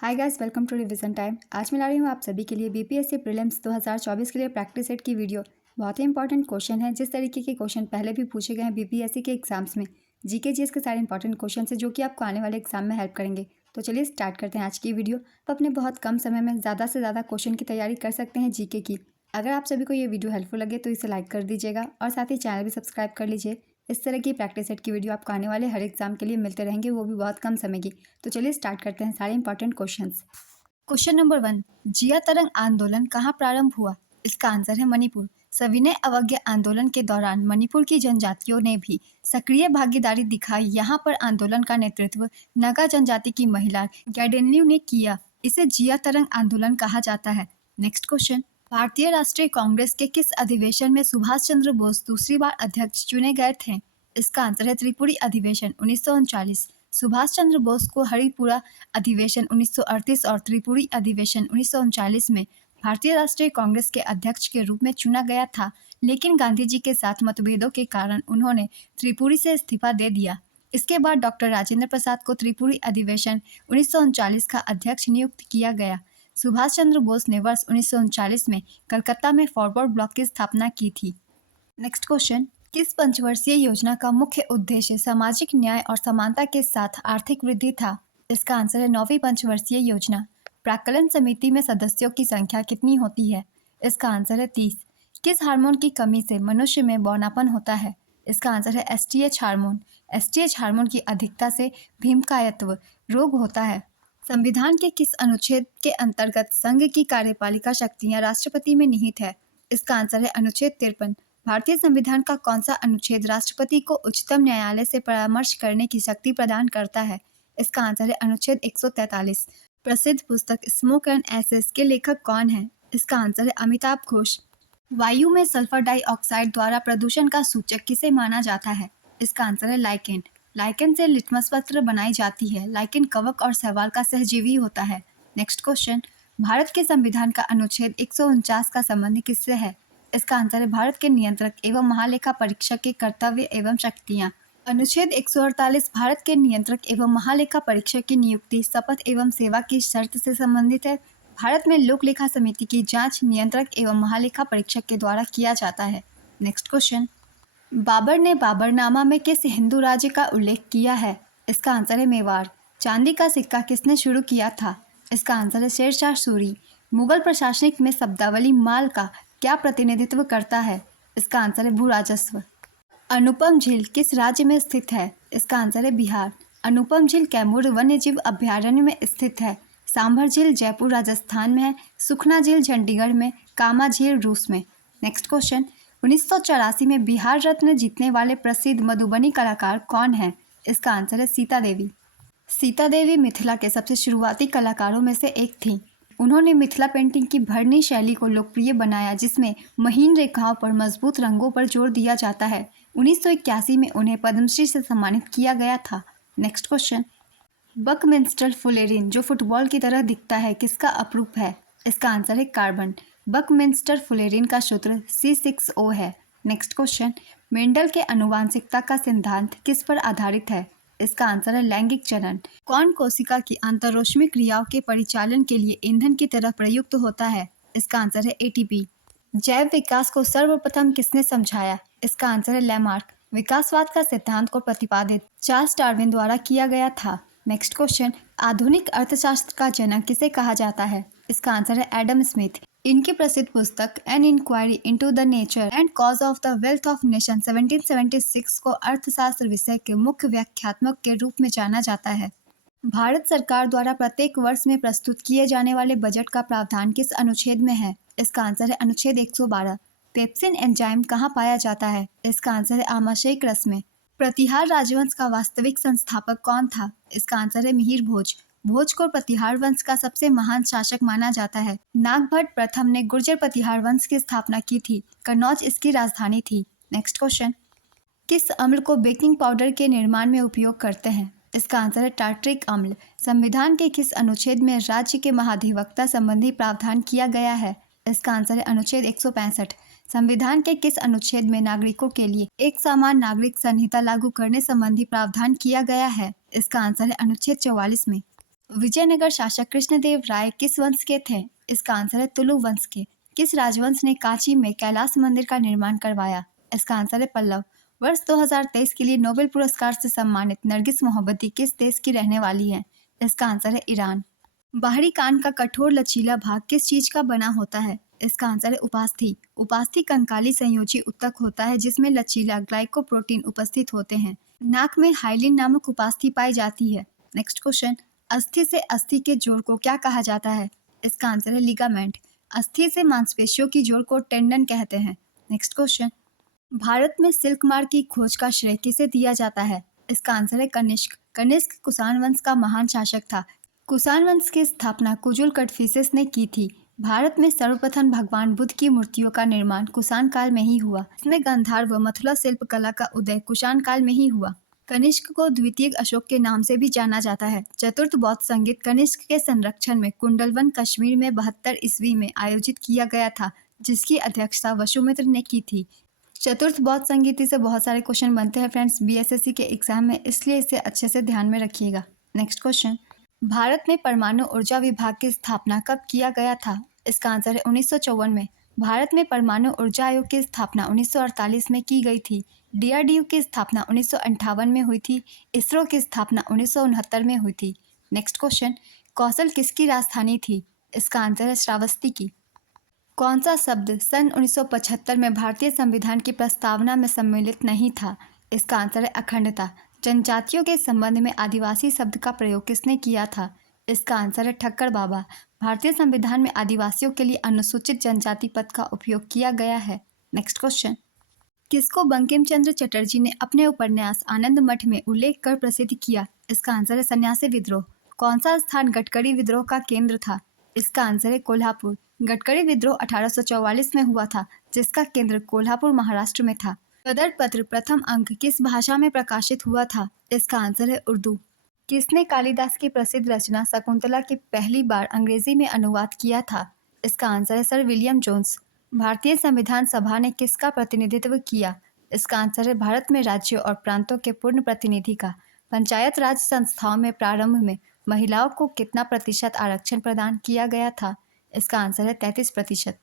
Hi guys, welcome to revision time. आज मैं ला रही हूँ आप सभी के लिए बीपीएससी प्रीलिम्स 2024 के लिए प्रैक्टिस सेट की वीडियो। बहुत ही इंपॉर्टेंट क्वेश्चन है। जिस तरीके के क्वेश्चन पहले भी पूछे गए हैं बीपीएससी के एग्जाम्स में, जीके जीएस के सारे इंपॉर्टेंट क्वेश्चन है जो कि आपको आने वाले एग्जाम में हेल्प करेंगे। तो चलिए स्टार्ट करते हैं आज की वीडियो। आप अपने बहुत कम समय में ज़्यादा से ज़्यादा क्वेश्चन की तैयारी कर सकते हैं जीके की। अगर आप सभी को ये वीडियो हेल्पफुल लगे तो इसे लाइक कर दीजिएगा और साथ ही चैनल भी सब्सक्राइब कर लीजिए। इस तरह की प्रैक्टिस सेट की वीडियो आपको आने वाले हर एग्जाम के लिए मिलते रहेंगे, वो भी बहुत कम समय की। तो चलिए स्टार्ट करते हैं सारे इंपॉर्टेंट क्वेश्चंस। क्वेश्चन नंबर 1, जिया तरंग आंदोलन कहाँ प्रारंभ हुआ? इसका आंसर है मणिपुर। सविनय अवज्ञा आंदोलन के दौरान मणिपुर की जनजातियों ने भी सक्रिय भागीदारी दिखाई। यहाँ पर आंदोलन का नेतृत्व नागा जनजाति की महिला गैडेनलियू ने किया। इसे जिया तरंग आंदोलन कहा जाता है। नेक्स्ट क्वेश्चन, भारतीय राष्ट्रीय कांग्रेस के किस अधिवेशन में सुभाष चंद्र बोस दूसरी बार अध्यक्ष चुने गए थे? इसका आंसर है त्रिपुरी अधिवेशन 1939। सुभाष चंद्र बोस को हरिपुरा अधिवेशन 1938 और त्रिपुरी अधिवेशन 1939 में भारतीय राष्ट्रीय कांग्रेस के अध्यक्ष के रूप में चुना गया था, लेकिन गांधी जी के साथ मतभेदों के कारण उन्होंने त्रिपुरी से इस्तीफा दे दिया। इसके बाद डॉक्टर राजेंद्र प्रसाद को त्रिपुरी अधिवेशन 1939 का अध्यक्ष नियुक्त किया गया। सुभाष चंद्र बोस ने वर्ष 1939 में कलकत्ता में फॉरवर्ड ब्लॉक की स्थापना की थी। नेक्स्ट क्वेश्चन, किस पंचवर्षीय योजना का मुख्य उद्देश्य सामाजिक न्याय और समानता के साथ आर्थिक वृद्धि था? इसका आंसर है 9वीं पंचवर्षीय योजना। प्राक्कलन समिति में सदस्यों की संख्या कितनी होती है? इसका आंसर है 30। किस हार्मोन की कमी से मनुष्य में बौनापन होता है? इसका आंसर है एसटीएच हार्मोन। एसटीएच हार्मोन की अधिकता से भीमकायत्व रोग होता है। संविधान के किस अनुच्छेद के अंतर्गत संघ की कार्यपालिका शक्तियां राष्ट्रपति में निहित है? इसका आंसर है अनुच्छेद 53। भारतीय संविधान का कौन सा अनुच्छेद राष्ट्रपति को उच्चतम न्यायालय से परामर्श करने की शक्ति प्रदान करता है? इसका आंसर है अनुच्छेद 143। प्रसिद्ध पुस्तक स्मोक एंड एसेस के लेखक कौन है? इसका आंसर है अमिताभ घोष। वायु में सल्फर डाइऑक्साइड द्वारा प्रदूषण का सूचक किसे माना जाता है? इसका आंसर है लाइकेन। लाइकेन से लिटमस पत्र बनाई जाती है। लाइकेन कवक और शैवाल का सहजीवी होता है। नेक्स्ट क्वेश्चन, भारत के संविधान का अनुच्छेद 149 का संबंध किससे है? इसका आंसर है भारत के नियंत्रक एवं महालेखा परीक्षक के कर्तव्य एवं शक्तियाँ। अनुच्छेद 148 भारत के नियंत्रक एवं महालेखा परीक्षक की नियुक्ति, शपथ एवं सेवा की शर्त से संबंधित है। भारत में लोक लेखा समिति की जांच नियंत्रक एवं महालेखा परीक्षक के द्वारा किया जाता है। नेक्स्ट क्वेश्चन, बाबर ने बाबरनामा में किस हिंदू राज्य का उल्लेख किया है? इसका आंसर है मेवाड़। चांदी का सिक्का किसने शुरू किया था? इसका आंसर है शेरशाह सूरी। मुगल प्रशासनिक में शब्दावली माल का क्या प्रतिनिधित्व करता है? इसका आंसर है भू राजस्व। अनुपम झील किस राज्य में स्थित है? इसका आंसर है बिहार। अनुपम झील कैमूर वन्यजीव अभ्यारण्य में स्थित है। सांभर झील जयपुर राजस्थान में है। सुखना झील चंडीगढ़ में। कामा झील रूस में। नेक्स्ट क्वेश्चन, 1984 में बिहार रत्न जीतने वाले प्रसिद्ध मधुबनी कलाकार कौन है? इसका आंसर है सीता देवी। सीता देवी मिथिला के सबसे शुरुआती कलाकारों में से एक थी। उन्होंने मिथिला पेंटिंग की भरनी शैली को लोकप्रिय बनाया, जिसमें महीन रेखाओं पर मजबूत रंगों पर जोर दिया जाता है। 1981 में उन्हें पद्मश्री से सम्मानित किया गया था। नेक्स्ट क्वेश्चन, बकमिंस्टर फुलेरिन जो फुटबॉल की तरह दिखता है किसका अपरूप है? इसका आंसर है कार्बन। बकमिंस्टर फुलेरिन का सूत्र C6O है। नेक्स्ट क्वेश्चन, मेंडल के आनुवांशिकता का सिद्धांत किस पर आधारित है? इसका आंसर है लैंगिक चरण। कौन कोशिका की अंतरोष्मी क्रियाओं के परिचालन के लिए ईंधन की तरह प्रयुक्त होता है? इसका आंसर है ATP। जैव विकास को सर्वप्रथम किसने समझाया? इसका आंसर है लैमार्क। विकासवाद का सिद्धांत को प्रतिपादित चार्ल्स डार्विन द्वारा किया गया था। नेक्स्ट क्वेश्चन, आधुनिक अर्थशास्त्र का जनक किसे कहा जाता है? इसका आंसर है एडम स्मिथ। इनकी प्रसिद्ध पुस्तक an inquiry into the nature and cause of the wealth of nation 1776 को अर्थशास्त्र विषय के मुख्य व्याख्यात्मक के रूप में जाना जाता है। भारत सरकार द्वारा प्रत्येक वर्ष में प्रस्तुत किए जाने वाले बजट का प्रावधान किस अनुच्छेद में है? इसका आंसर है अनुच्छेद 112। पेप्सिन एंजाइम कहाँ पाया जाता है? इसका आंसर है आमाशयिक रस में। प्रतिहार राजवंश का वास्तविक संस्थापक कौन था? इसका आंसर है मिहिर भोज। भोज को प्रतिहार वंश का सबसे महान शासक माना जाता है। नागभट्ट प्रथम ने गुर्जर प्रतिहार वंश की स्थापना की थी। कन्नौज इसकी राजधानी थी। नेक्स्ट क्वेश्चन, किस अम्ल को बेकिंग पाउडर के निर्माण में उपयोग करते हैं? इसका आंसर है टार्ट्रिक अम्ल। संविधान के किस अनुच्छेद में राज्य के महाधिवक्ता संबंधी प्रावधान किया गया है? इसका आंसर है अनुच्छेद 165। संविधान के किस अनुच्छेद में नागरिकों के लिए एक समान नागरिक संहिता लागू करने संबंधी प्रावधान किया गया है? इसका आंसर है अनुच्छेद 44 में। विजयनगर शासक कृष्णदेव राय किस वंश के थे? इसका आंसर है तुलु वंश के। किस राजवंश ने कांची में कैलाश मंदिर का निर्माण करवाया? इसका आंसर है पल्लव। वर्ष 2023 के लिए नोबेल पुरस्कार से सम्मानित नरगिस मोहब्बती किस देश की रहने वाली है? इसका आंसर है ईरान। बाहरी कान का कठोर लचीला भाग किस चीज का बना होता है? इसका आंसर है उपास्थि। उपास्थि कंकाली संयोजी ऊतक होता है जिसमें लचीला ग्लाइकोप्रोटीन उपस्थित होते हैं। नाक में हाइलिन नामक उपास्थि पाई जाती है। नेक्स्ट क्वेश्चन, अस्थि से अस्थि के जोड़ को क्या कहा जाता है? इसका आंसर है लिगामेंट। अस्थि से मांसपेशियों की जोड़ को टेंडन कहते हैं। नेक्स्ट क्वेश्चन, भारत में सिल्क मार्ग की खोज का श्रेय किसे दिया जाता है? इसका आंसर है कनिष्क। कनिष्क कुषाण वंश का महान शासक था। कुषाण वंश की स्थापना कुजुल कटफिसेस ने की थी। भारत में सर्वप्रथम भगवान बुद्ध की मूर्तियों का निर्माण कुषाण काल में ही हुआ। इसमें गांधार व मथुरा शिल्प कला का उदय कुषाण काल में ही हुआ। कनिष्क को द्वितीय अशोक के नाम से भी जाना जाता है। चतुर्थ बौद्ध संगीत कनिष्क के संरक्षण में कुंडलवन कश्मीर में 72 ईस्वी में आयोजित किया गया था, जिसकी अध्यक्षता वसुमित्र ने की थी। चतुर्थ बौद्ध संगीति से बहुत सारे क्वेश्चन बनते हैं फ्रेंड्स बीएसएससी के एग्जाम में, इसलिए इसे अच्छे से ध्यान में रखिएगा। नेक्स्ट क्वेश्चन, भारत में परमाणु ऊर्जा विभाग की स्थापना कब किया गया था? इसका आंसर है 1954 में। भारत में परमाणु ऊर्जा आयोग की स्थापना 1948 में की गई थी। डीआरडीओ की स्थापना 1958 में हुई थी। इसरो की स्थापना 1969 में हुई थी। नेक्स्ट क्वेश्चन, कौशल किसकी राजधानी थी? इसका आंसर है श्रावस्ती की। कौन सा शब्द सन 1975 में भारतीय संविधान की प्रस्तावना में सम्मिलित नहीं था? इसका आंसर है अखंडता। जनजातियों के संबंध में आदिवासी शब्द का प्रयोग किसने किया था? इसका आंसर है ठक्कर बाबा। भारतीय संविधान में आदिवासियों के लिए अनुसूचित जनजाति पद का उपयोग किया गया है। नेक्स्ट क्वेश्चन, किसको बंकिम चंद्र चटर्जी ने अपने उपन्यास आनंद मठ में उल्लेख कर प्रसिद्ध किया? इसका आंसर है सन्यासी विद्रोह। कौन सा स्थान गडकरी विद्रोह का केंद्र था? इसका आंसर है कोल्हापुर। गडकरी विद्रोह 1844 में हुआ था, जिसका केंद्र कोल्हापुर महाराष्ट्र में था। सदर पत्र प्रथम अंक किस भाषा में प्रकाशित हुआ था? इसका आंसर है उर्दू। किसने कालिदास की प्रसिद्ध रचना शकुंतला की पहली बार अंग्रेजी में अनुवाद किया था? इसका आंसर है सर विलियम जोन्स। भारतीय संविधान सभा ने किसका प्रतिनिधित्व किया? इसका आंसर है भारत में राज्यों और प्रांतों के पूर्ण प्रतिनिधि का। पंचायत राज संस्थाओं में प्रारंभ में महिलाओं को कितना प्रतिशत आरक्षण प्रदान किया गया था? इसका आंसर है 33%।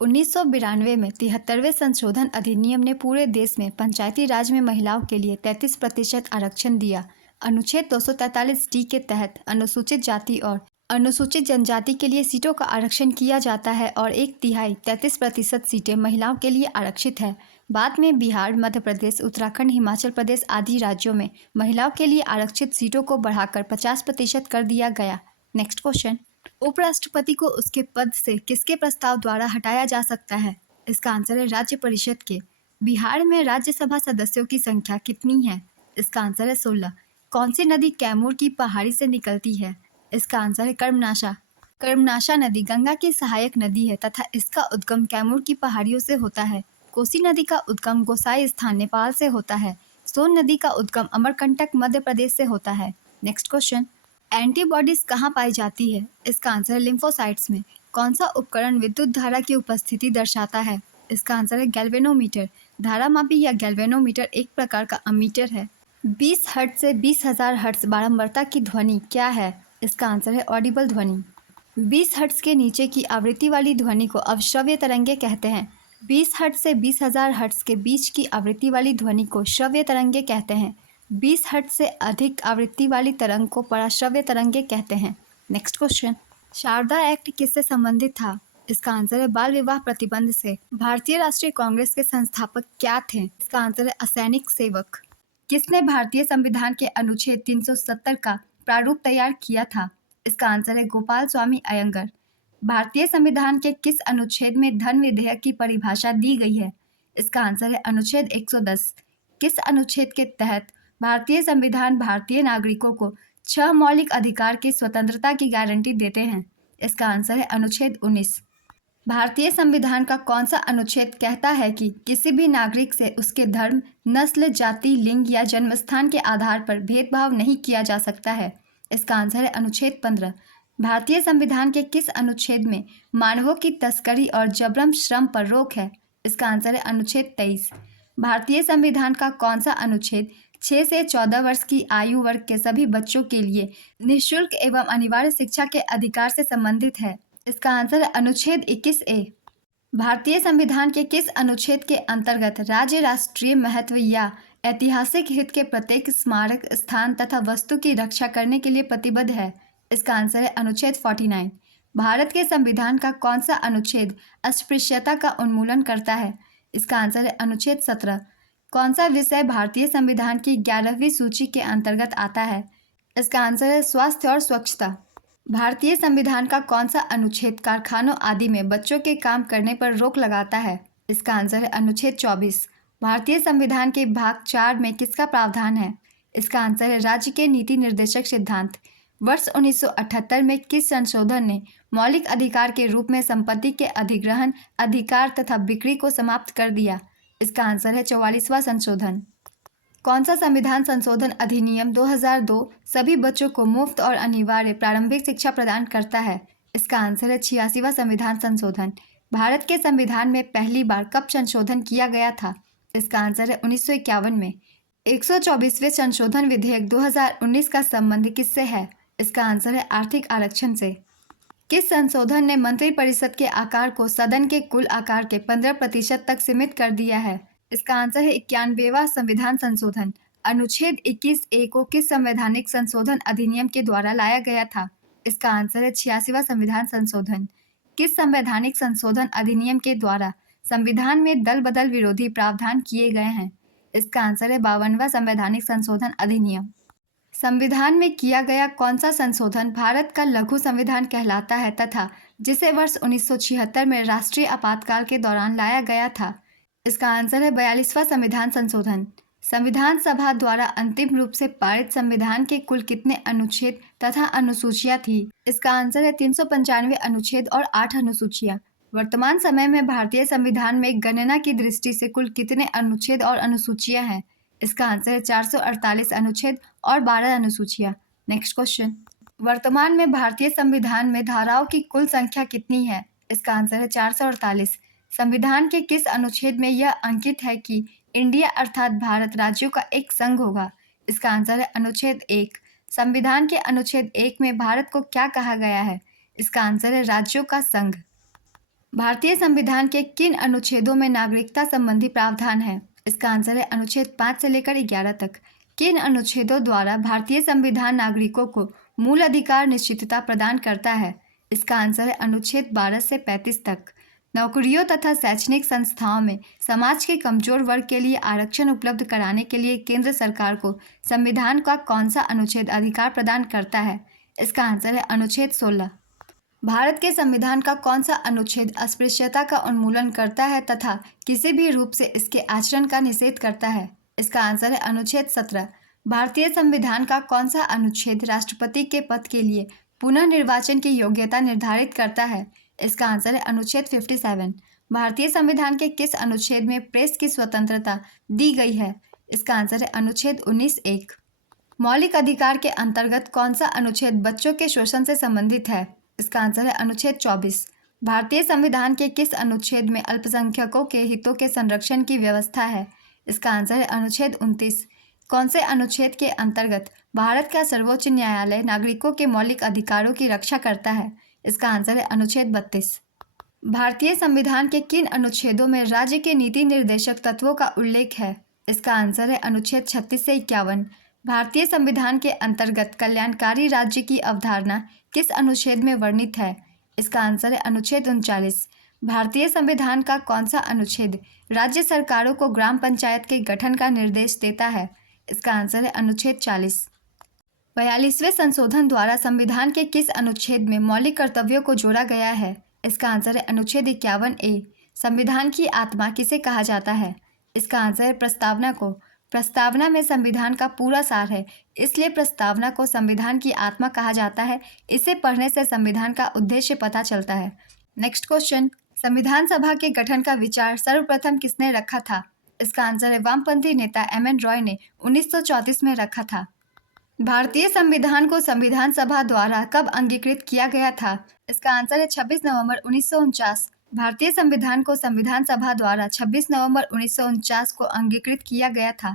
1992 में 73वें संशोधन अधिनियम ने पूरे देश में पंचायती राज में महिलाओं के लिए 33% आरक्षण दिया। अनुच्छेद 243D के तहत अनुसूचित जाति और अनुसूचित जनजाति के लिए सीटों का आरक्षण किया जाता है और 1/3 33% सीटें महिलाओं के लिए आरक्षित है। बाद में बिहार, मध्य प्रदेश, उत्तराखंड, हिमाचल प्रदेश आदि राज्यों में महिलाओं के लिए आरक्षित सीटों को बढ़ाकर 50% कर दिया गया। नेक्स्ट क्वेश्चन, उपराष्ट्रपति को उसके पद से किसके प्रस्ताव द्वारा हटाया जा सकता है? इसका आंसर है राज्य परिषद के। बिहार में राज्यसभा सदस्यों की संख्या कितनी है? इसका आंसर है 16। कौन सी नदी कैमूर की पहाड़ी से निकलती है? इसका आंसर है कर्मनाशा। कर्मनाशा नदी गंगा की सहायक नदी है तथा इसका उद्गम कैमूर की पहाड़ियों से होता है। कोसी नदी का उद्गम गोसाई स्थान नेपाल से होता है। सोन नदी का उद्गम अमरकंटक मध्य प्रदेश से होता है। नेक्स्ट क्वेश्चन, एंटीबॉडीज कहाँ पाई जाती है? इसका आंसर है लिम्फोसाइट्स में। कौन सा उपकरण विद्युत धारा की उपस्थिति दर्शाता है? इसका आंसर है गैल्वेनोमीटर। धारामापी या गैल्वेनोमीटर एक प्रकार का अमीटर है। 20 हर्ट्ज से 20,000 हर्ट्ज बारंबारता की ध्वनि क्या है? इसका आंसर है ऑडिबल ध्वनि। 20 हर्ट्ज के नीचे की आवृत्ति वाली ध्वनि को अवश्रव्य तरंगे कहते हैं। 20 हर्ट्ज से 20,000 हर्ट्ज के बीच की आवृत्ति वाली ध्वनि को श्रव्य तरंगे कहते हैं। 20 हर्ट्ज से अधिक आवृत्ति वाली तरंग को पराश्रव्य तरंगे कहते हैं। नेक्स्ट क्वेश्चन, शारदा एक्ट किससे संबंधित था? इसका आंसर है बाल विवाह प्रतिबंध से। भारतीय राष्ट्रीय कांग्रेस के संस्थापक क्या थे? इसका आंसर है असैनिक सेवक। किसने भारतीय संविधान के अनुच्छेद 370 का प्रारूप तैयार किया था? इसका आंसर है गोपाल स्वामी अयंगर। भारतीय संविधान के किस अनुच्छेद में धन विधेयक की परिभाषा दी गई है? इसका आंसर है अनुच्छेद 110। किस अनुच्छेद के तहत भारतीय संविधान भारतीय नागरिकों को 6 मौलिक अधिकार की स्वतंत्रता की गारंटी देते हैं? इसका आंसर है अनुच्छेद 19। भारतीय संविधान का कौन सा अनुच्छेद कहता है कि किसी भी नागरिक से उसके धर्म, नस्ल, जाति, लिंग या जन्मस्थान के आधार पर भेदभाव नहीं किया जा सकता है? इसका आंसर है अनुच्छेद 15। भारतीय संविधान के किस अनुच्छेद में मानवों की तस्करी और जबरन श्रम पर रोक है? इसका आंसर है अनुच्छेद 23। भारतीय संविधान का कौन सा अनुच्छेद 6 से 14 वर्ष की आयु वर्ग के सभी बच्चों के लिए निःशुल्क एवं अनिवार्य शिक्षा के अधिकार से संबंधित है। इसका आंसर है अनुच्छेद 21A। भारतीय संविधान के किस अनुच्छेद के अंतर्गत राज्य राष्ट्रीय महत्व या ऐतिहासिक हित के प्रत्येक स्मारक स्थान तथा वस्तु की रक्षा करने के लिए प्रतिबद्ध है? इसका आंसर है अनुच्छेद 49। भारत के संविधान का कौन सा अनुच्छेद अस्पृश्यता का उन्मूलन करता है? इसका आंसर है अनुच्छेद 17। कौन सा विषय भारतीय संविधान की 11वीं सूची के अंतर्गत आता है? इसका आंसर है स्वास्थ्य और स्वच्छता। भारतीय संविधान का कौन सा अनुच्छेद कारखानों आदि में बच्चों के काम करने पर रोक लगाता है? इसका आंसर है अनुच्छेद 24। भारतीय संविधान के भाग 4 में किसका प्रावधान है? इसका आंसर है राज्य के नीति निर्देशक सिद्धांत। वर्ष 1978 में किस संशोधन ने मौलिक अधिकार के रूप में संपत्ति के अधिग्रहण, अधिकार तथा बिक्री को समाप्त कर दिया? इसका आंसर है 44वां संशोधन। कौन सा संविधान संशोधन अधिनियम 2002 सभी बच्चों को मुफ्त और अनिवार्य प्रारंभिक शिक्षा प्रदान करता है? इसका आंसर है 86वां संविधान संशोधन। भारत के संविधान में पहली बार कब संशोधन किया गया था? इसका आंसर है 1951 में। 124वें संशोधन विधेयक 2019 का संबंध किससे है? इसका आंसर है आर्थिक आरक्षण से। किस संशोधन ने मंत्रिपरिषद के आकार को सदन के कुल आकार के 15% तक सीमित कर दिया है? इसका आंसर है 91वां संविधान संशोधन। अनुच्छेद 21A को किस संवैधानिक संशोधन अधिनियम के द्वारा लाया गया था? इसका आंसर है 86वां संविधान संशोधन। किस संवैधानिक संशोधन अधिनियम के द्वारा संविधान में दल बदल विरोधी प्रावधान किए गए हैं? इसका आंसर है 52वां संवैधानिक संशोधन अधिनियम। संविधान में किया गया कौन सा संशोधन भारत का लघु संविधान कहलाता है तथा जिसे वर्ष 1976 में राष्ट्रीय आपातकाल के दौरान लाया गया था? इसका आंसर है 42वां संविधान संशोधन। संविधान सभा द्वारा अंतिम रूप से पारित संविधान के कुल कितने अनुच्छेद तथा अनुसूचियां थी? इसका आंसर है 395 अनुच्छेद और 8 अनुसूचियां। वर्तमान समय में भारतीय संविधान में गणना की दृष्टि से कुल कितने अनुच्छेद और अनुसूचियां हैं? इसका आंसर है 448 अनुच्छेद और 12 अनुसूचियां। नेक्स्ट क्वेश्चन, वर्तमान में भारतीय संविधान में धाराओं की कुल संख्या कितनी है? इसका आंसर है 448। संविधान के किस अनुच्छेद में यह अंकित है कि इंडिया अर्थात भारत राज्यों का एक संघ होगा? इसका आंसर है अनुच्छेद 1। संविधान के अनुच्छेद 1 में भारत को क्या कहा गया है? इसका आंसर है राज्यों का संघ। भारतीय संविधान के किन अनुच्छेदों में नागरिकता संबंधी प्रावधान है? इसका आंसर है अनुच्छेद 5 से लेकर 11 तक। किन अनुच्छेदों द्वारा भारतीय संविधान नागरिकों को मूल अधिकार निश्चितता प्रदान करता है? इसका आंसर है अनुच्छेद 12 से 35 तक। नौकरियों तथा शैक्षणिक संस्थाओं में समाज के कमजोर वर्ग के लिए आरक्षण उपलब्ध कराने के लिए केंद्र सरकार को संविधान का कौन सा अनुच्छेद अधिकार प्रदान करता है? इसका आंसर है अनुच्छेद 16। भारत के संविधान का कौन सा अनुच्छेद अस्पृश्यता का उन्मूलन करता है तथा किसी भी रूप से इसके आचरण का निषेध करता है? इसका आंसर है अनुच्छेद 17। भारतीय संविधान का कौन सा अनुच्छेद राष्ट्रपति के पद के लिए पुनः निर्वाचन की योग्यता निर्धारित करता है? इसका आंसर है अनुच्छेद 57। भारतीय संविधान के किस अनुच्छेद में प्रेस की स्वतंत्रता दी गई है? इसका आंसर है अनुच्छेद 19(1). मौलिक अधिकार के अंतर्गत कौन सा अनुच्छेद बच्चों के शोषण से संबंधित है? इसका आंसर है अनुच्छेद 24। भारतीय संविधान के किस अनुच्छेद में अल्पसंख्यकों के हितों के संरक्षण की व्यवस्था है? इसका आंसर है अनुच्छेद 29। कौन से अनुच्छेद के अंतर्गत भारत का सर्वोच्च न्यायालय नागरिकों के मौलिक अधिकारों की रक्षा करता है? इसका आंसर है अनुच्छेद 32। भारतीय संविधान के किन अनुच्छेदों में राज्य के नीति निर्देशक तत्वों का उल्लेख है? इसका आंसर है अनुच्छेद 36 से 51। भारतीय संविधान के अंतर्गत कल्याणकारी राज्य की अवधारणा किस अनुच्छेद में वर्णित है? इसका आंसर है अनुच्छेद 39। भारतीय संविधान का कौन सा अनुच्छेद राज्य सरकारों को ग्राम पंचायत के गठन का निर्देश देता है? इसका आंसर है अनुच्छेद 40। 42वें संशोधन द्वारा संविधान के किस अनुच्छेद में मौलिक कर्तव्यों को जोड़ा गया है? इसका आंसर है अनुच्छेद 51(a). संविधान की आत्मा किसे कहा जाता है? इसका आंसर है प्रस्तावना को। प्रस्तावना में संविधान का पूरा सार है, इसलिए प्रस्तावना को संविधान की आत्मा कहा जाता है। इसे पढ़ने से संविधान का उद्देश्य पता चलता है। नेक्स्ट क्वेश्चन, संविधान सभा के गठन का विचार सर्वप्रथम किसने रखा था? इसका आंसर है वामपंथी नेता एम.एन. रॉय ने 1934 में रखा था। भारतीय संविधान को संविधान सभा द्वारा कब अंगीकृत किया गया था? इसका आंसर है 26 नवंबर 1949। भारतीय संविधान को संविधान सभा द्वारा 26 नवंबर 1949 को अंगीकृत किया गया था।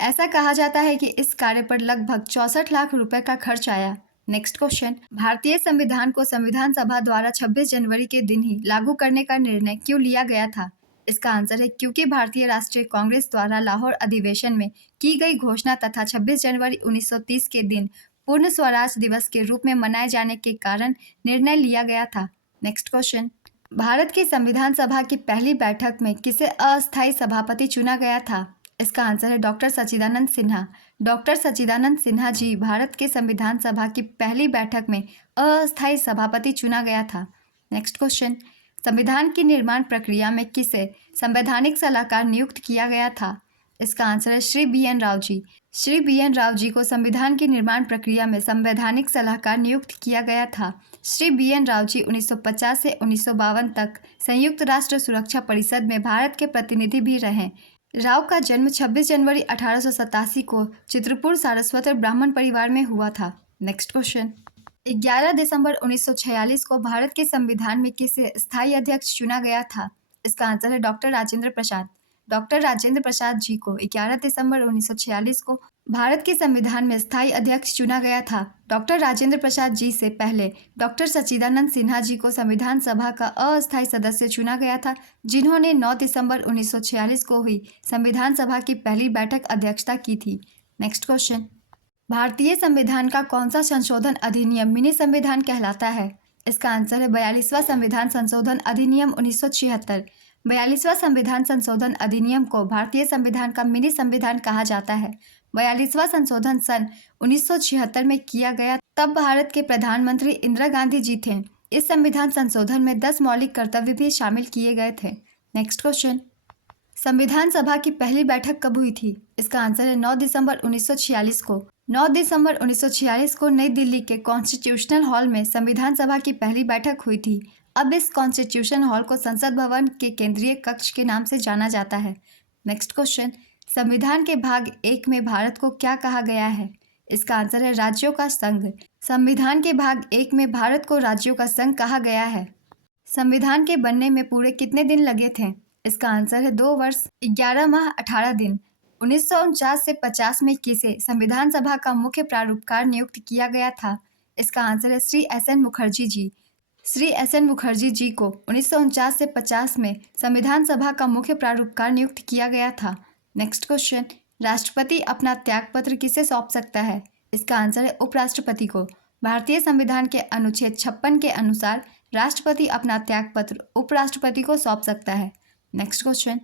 ऐसा कहा जाता है कि इस कार्य पर लगभग 64 लाख रुपए का खर्च आया। नेक्स्ट क्वेश्चन, भारतीय संविधान को संविधान सभा द्वारा 26 जनवरी के दिन ही लागू करने का निर्णय क्यों लिया गया था? इसका आंसर है क्योंकि भारतीय राष्ट्रीय कांग्रेस द्वारा लाहौर अधिवेशन में की गई घोषणा तथा 26 जनवरी 1930 के दिन पूर्ण स्वराज दिवस के रूप में मनाए जाने के कारण निर्णय लिया गया था। नेक्स्ट क्वेश्चन, भारत की संविधान सभा की पहली बैठक में किसे अस्थायी सभापति चुना गया था? इसका आंसर है डॉक्टर सच्चिदानंद सिन्हा। डॉक्टर सच्चिदानंद सिन्हा जी भारत के संविधान सभा की पहली बैठक में अस्थायी सभापति चुना गया था। नेक्स्ट क्वेश्चन, संविधान की निर्माण प्रक्रिया में किसे संवैधानिक सलाहकार नियुक्त किया गया था? इसका आंसर है श्री BN राव जी। श्री BN राव जी को संविधान की निर्माण प्रक्रिया में संवैधानिक सलाहकार नियुक्त किया गया था। श्री BN राव जी 1950 से 1952 तक संयुक्त राष्ट्र सुरक्षा परिषद में भारत के प्रतिनिधि भी रहे। राव का जन्म 26 जनवरी 1887 को चित्रपुर सारस्वत ब्राह्मण परिवार में हुआ था। नेक्स्ट क्वेश्चन, 11 दिसंबर 1946 को भारत के संविधान में किसे स्थायी अध्यक्ष चुना गया था? इसका आंसर है डॉक्टर राजेंद्र प्रसाद। डॉक्टर राजेंद्र प्रसाद जी को 11 दिसंबर 1946 को भारत के संविधान में स्थायी अध्यक्ष चुना गया था। डॉक्टर राजेंद्र प्रसाद जी से पहले डॉक्टर सच्चिदानंद सिन्हा जी को संविधान सभा का अस्थायी सदस्य चुना गया था, जिन्होंने 9 दिसंबर 1946 को हुई संविधान सभा की पहली बैठक अध्यक्षता की थी। नेक्स्ट क्वेश्चन, भारतीय संविधान का कौन सा संशोधन अधिनियम मिनी संविधान कहलाता है? इसका आंसर है 42वां संविधान संशोधन अधिनियम 1976। 42वां संविधान संशोधन अधिनियम को भारतीय संविधान का मिनी संविधान कहा जाता है। 42वां संशोधन सन 1976 में किया गया, तब भारत के प्रधानमंत्री इंदिरा गांधी जी थे। इस संविधान संशोधन में 10 मौलिक कर्तव्य भी शामिल किए गए थे। नेक्स्ट क्वेश्चन, संविधान सभा की पहली बैठक कब हुई थी? इसका आंसर है 9 दिसंबर 1946 को। 9 दिसंबर 1946 को नई दिल्ली के कॉन्स्टिट्यूशनल हॉल में संविधान सभा की पहली बैठक हुई थी। अब इस कॉन्स्टिट्यूशन हॉल को संसद भवन के केंद्रीय कक्ष के नाम से जाना जाता है। नेक्स्ट क्वेश्चन, संविधान के भाग 1 में भारत को क्या कहा गया है? इसका आंसर है राज्यों का संघ। संविधान के भाग 1 में भारत को राज्यों का संघ कहा गया है। संविधान के बनने में पूरे कितने दिन लगे थे? इसका आंसर है 2 वर्ष 11 माह 18 दिन। 1949 से 50 में किसे संविधान सभा का मुख्य प्रारूपकार नियुक्त किया गया था? इसका आंसर है श्री SN मुखर्जी जी। श्री SN मुखर्जी जी को 1949 से 50 में संविधान सभा का मुख्य प्रारूपकार नियुक्त किया गया था। नेक्स्ट क्वेश्चन, राष्ट्रपति अपना त्यागपत्र किसे सौंप सकता है? इसका आंसर है उपराष्ट्रपति को। भारतीय संविधान के अनुच्छेद 56 के अनुसार राष्ट्रपति अपना त्यागपत्र उपराष्ट्रपति को सौंप सकता है। नेक्स्ट क्वेश्चन,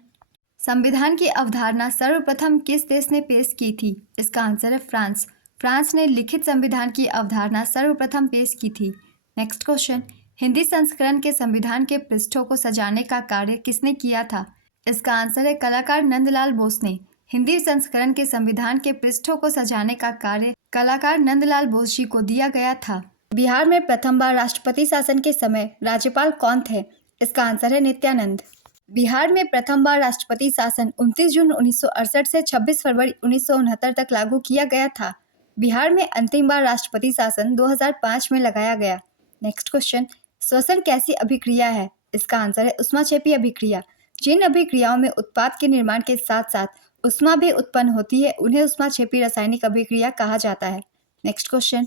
संविधान की अवधारणा सर्वप्रथम किस देश ने पेश की थी? इसका आंसर है फ्रांस। फ्रांस ने लिखित संविधान की अवधारणा सर्वप्रथम पेश की थी। नेक्स्ट क्वेश्चन, हिंदी संस्करण के संविधान के पृष्ठों को सजाने का कार्य किसने किया था? इसका आंसर है कलाकार नंदलाल बोस ने। हिंदी संस्करण के संविधान के पृष्ठों को सजाने का कार्य कलाकार नंदलाल बोस जी को दिया गया था। बिहार में प्रथम बार राष्ट्रपति शासन के समय राज्यपाल कौन थे? इसका आंसर है नित्यानंद। बिहार में प्रथम बार राष्ट्रपति शासन 29 जून 1968 से 26 फरवरी 1969 तक लागू किया गया था। बिहार में अंतिम बार राष्ट्रपति शासन 2005 में लगाया गया। नेक्स्ट क्वेश्चन, श्वसन कैसी अभिक्रिया है? इसका आंसर है ऊष्माक्षेपी अभिक्रिया। जिन अभिक्रियाओं में उत्पाद के निर्माण के साथ साथ ऊष्मा भी उत्पन्न होती है, उन्हें ऊष्माक्षेपी रासायनिक अभिक्रिया कहा जाता है। नेक्स्ट क्वेश्चन,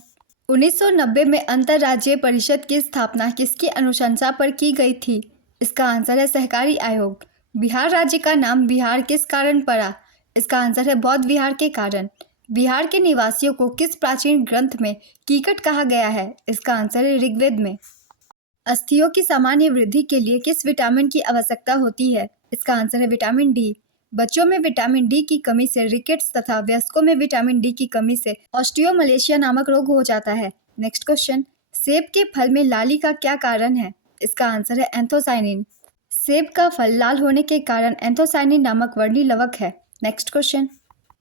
1990 में अंतर्राज्यीय परिषद की स्थापना किसकी अनुशंसा पर की गई थी? इसका आंसर है सहकारी आयोग। बिहार राज्य का नाम बिहार किस कारण पड़ा? इसका आंसर है बौद्ध विहार के कारण। बिहार के निवासियों को किस प्राचीन ग्रंथ में कीकट कहा गया है? इसका आंसर है ऋग्वेद में। अस्थियों की सामान्य वृद्धि के लिए किस विटामिन की आवश्यकता होती है? इसका आंसर है विटामिन डी। बच्चों में विटामिन डी की कमी से रिकेट्स तथा वयस्कों में विटामिन डी की कमी से ऑस्टियोमलेशिया नामक रोग हो जाता है। नेक्स्ट क्वेश्चन, सेब के फल में लाली का क्या कारण है? इसका आंसर है एंथोसाइनिन। सेब का फल लाल होने के कारण एंथोसाइनिन नामक वर्णी लवक है। नेक्स्ट क्वेश्चन,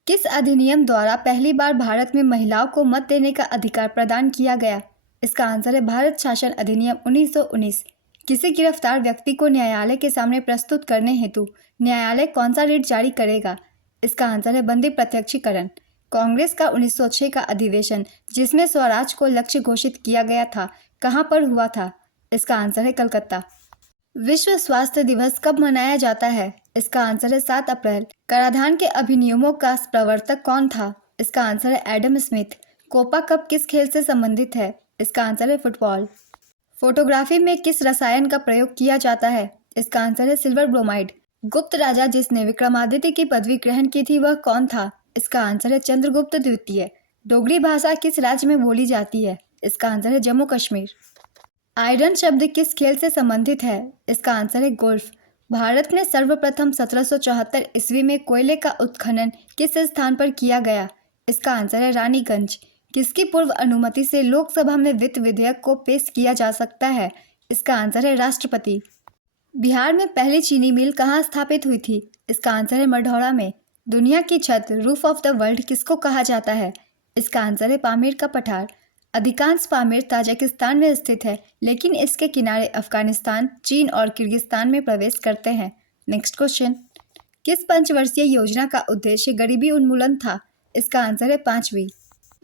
किस अधिनियम द्वारा पहली बार भारत में महिलाओं को मत देने का अधिकार प्रदान किया गया? इसका आंसर है भारत शासन अधिनियम 1919। किसी गिरफ्तार व्यक्ति को न्यायालय के सामने प्रस्तुत करने हेतु न्यायालय कौन सा रिट जारी करेगा? इसका आंसर है बंदी प्रत्यक्षीकरण। कांग्रेस का 1906 का अधिवेशन जिसमें स्वराज को लक्ष्य घोषित किया गया था, कहाँ पर हुआ था? इसका आंसर है कलकत्ता। विश्व स्वास्थ्य दिवस कब मनाया जाता है? इसका आंसर है 7 अप्रैल। कराधान के अभिनियमों का प्रवर्तक कौन था? इसका आंसर है एडम स्मिथ। कोपा कप किस खेल से संबंधित है? इसका आंसर है फुटबॉल। फोटोग्राफी में किस रसायन का प्रयोग किया जाता है? इसका आंसर है सिल्वर ब्रोमाइड। गुप्त राजा जिसने विक्रमादित्य की पदवी ग्रहण की थी वह कौन था? इसका आंसर है चंद्रगुप्त द्वितीय। डोगरी भाषा किस राज्य में बोली जाती है? इसका आंसर है जम्मू कश्मीर। आयरन शब्द किस खेल से संबंधित है? इसका आंसर है गोल्फ। भारत में सर्वप्रथम 1774 ईस्वी में कोयले का उत्खनन किस स्थान पर किया गया? इसका आंसर है रानीगंज। किसकी पूर्व अनुमति से लोकसभा में वित्त विधेयक को पेश किया जा सकता है? इसका आंसर है राष्ट्रपति। बिहार में पहली चीनी मिल कहाँ स्थापित हुई थी? इसका आंसर है मढ़ौरा में। दुनिया की छत रूफ ऑफ द वर्ल्ड किसको कहा जाता है? इसका आंसर है पामीर का पठार। अधिकांश पामीर ताजिकिस्तान में स्थित है, लेकिन इसके किनारे अफगानिस्तान, चीन और किर्गिस्तान में प्रवेश करते हैं। नेक्स्ट क्वेश्चन, किस पंचवर्षीय योजना का उद्देश्य गरीबी उन्मूलन था? इसका आंसर है 5वीं।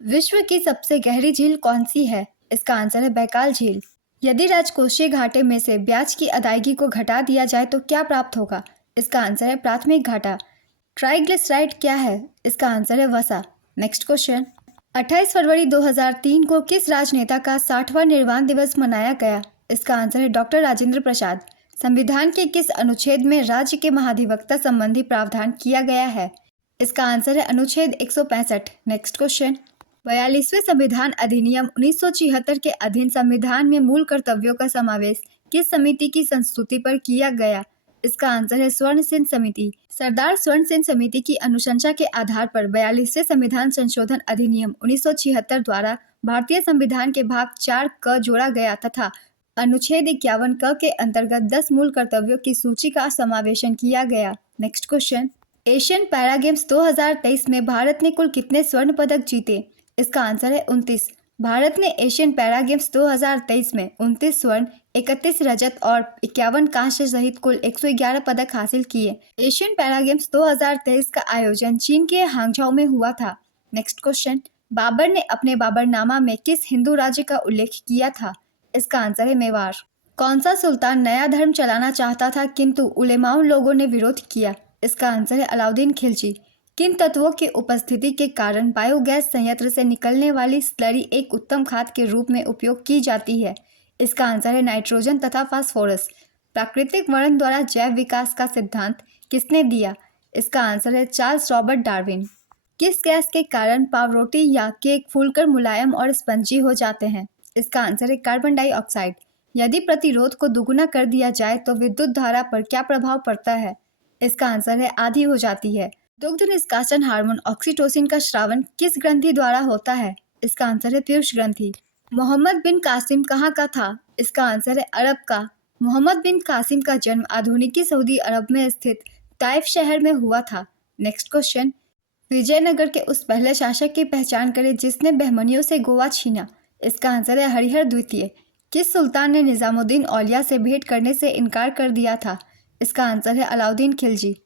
विश्व की सबसे गहरी झील कौन सी है? इसका आंसर है बैकाल झील। यदि राजकोषीय घाटे में से ब्याज की अदायगी को घटा दिया जाए तो क्या प्राप्त होगा? इसका आंसर है प्राथमिक घाटा। ट्राइग्लिसराइड क्या है? इसका आंसर है वसा। नेक्स्ट क्वेश्चन, 28 फरवरी 2003 को किस राजनेता का 60वां निर्वाण दिवस मनाया गया? इसका आंसर है डॉक्टर राजेंद्र प्रसाद। संविधान के किस अनुच्छेद में राज्य के महाधिवक्ता संबंधी प्रावधान किया गया है? इसका आंसर है अनुच्छेद 165। नेक्स्ट क्वेश्चन, 42वें संविधान अधिनियम 1976 के अधीन संविधान में मूल कर्तव्यों का समावेश किस समिति की संस्तुति पर किया गया? इसका आंसर है स्वर्ण सिंह समिति। सरदार स्वर्ण सिंह समिति की अनुशंसा के आधार पर 42वें संविधान संशोधन अधिनियम 1976 द्वारा भारतीय संविधान के भाग 4 क जोड़ा गया तथा अनुच्छेद 51 क के अंतर्गत 10 मूल कर्तव्यों की सूची का समावेशन किया गया। Next question, Asian para games 2023 में भारत ने कुल कितने स्वर्ण पदक जीते? इसका आंसर है 29। भारत ने एशियन पैरा गेम्स 2023 में 29 स्वर्ण, 31 रजत और 51 कांस्य सहित कुल 111 पदक हासिल किए। एशियन पैरा गेम्स 2023 का आयोजन चीन के हांगझाओ में हुआ था। नेक्स्ट क्वेश्चन, बाबर ने अपने बाबरनामा में किस हिंदू राज्य का उल्लेख किया था? इसका आंसर है मेवाड़। कौन सा सुल्तान नया धर्म चलाना चाहता था किंतु उलेमाओं लोगों ने विरोध किया? इसका आंसर है अलाउद्दीन खिलजी। किन तत्वों की उपस्थिति के कारण बायोगैस संयंत्र से निकलने वाली स्लरी एक उत्तम खाद के रूप में उपयोग की जाती है? इसका आंसर है नाइट्रोजन तथा फास्फोरस। प्राकृतिक वर्णन द्वारा जैव विकास का सिद्धांत किसने दिया? इसका आंसर है चार्ल्स रॉबर्ट डार्विन। किस गैस के कारण पावरोटी या केक फूलकर मुलायम और स्पंजी हो जाते हैं? इसका आंसर है कार्बन डाइऑक्साइड। यदि प्रतिरोध को दुगुना कर दिया जाए तो विद्युत धारा पर क्या प्रभाव पड़ता है? इसका आंसर है आधी हो जाती है। दुग्ध निष्कासन हार्मोन ऑक्सीटोसिन का स्रावन किस ग्रंथि द्वारा होता है? इसका आंसर है पीयूष ग्रंथि। मोहम्मद बिन कासिम कहाँ का था? इसका आंसर है अरब का। मोहम्मद बिन कासिम का जन्म आधुनिकी सऊदी अरब में स्थित ताइफ शहर में हुआ था। नेक्स्ट क्वेश्चन, विजयनगर के उस पहले शासक की पहचान करें जिसने बहमनियों से गोवा छीना। इसका आंसर है हरिहर द्वितीय। किस सुल्तान ने निजामुद्दीन औलिया से भेंट करने से इनकार कर दिया था? इसका आंसर है अलाउद्दीन खिलजी।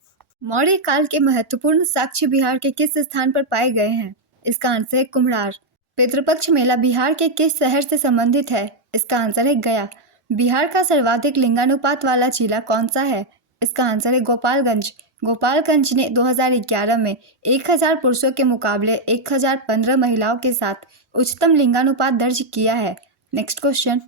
मौर्य काल के महत्वपूर्ण साक्ष्य बिहार के किस स्थान पर पाए गए हैं? इसका आंसर है कुम्हरार। पितृपक्ष मेला बिहार के किस शहर से संबंधित है? इसका आंसर है गया। बिहार का सर्वाधिक लिंगानुपात वाला जिला कौन सा है? इसका आंसर है गोपालगंज। गोपालगंज ने 2011 में 1000 पुरुषों के मुकाबले 1015 महिलाओं के साथ उच्चतम लिंगानुपात दर्ज किया है। नेक्स्ट क्वेश्चन,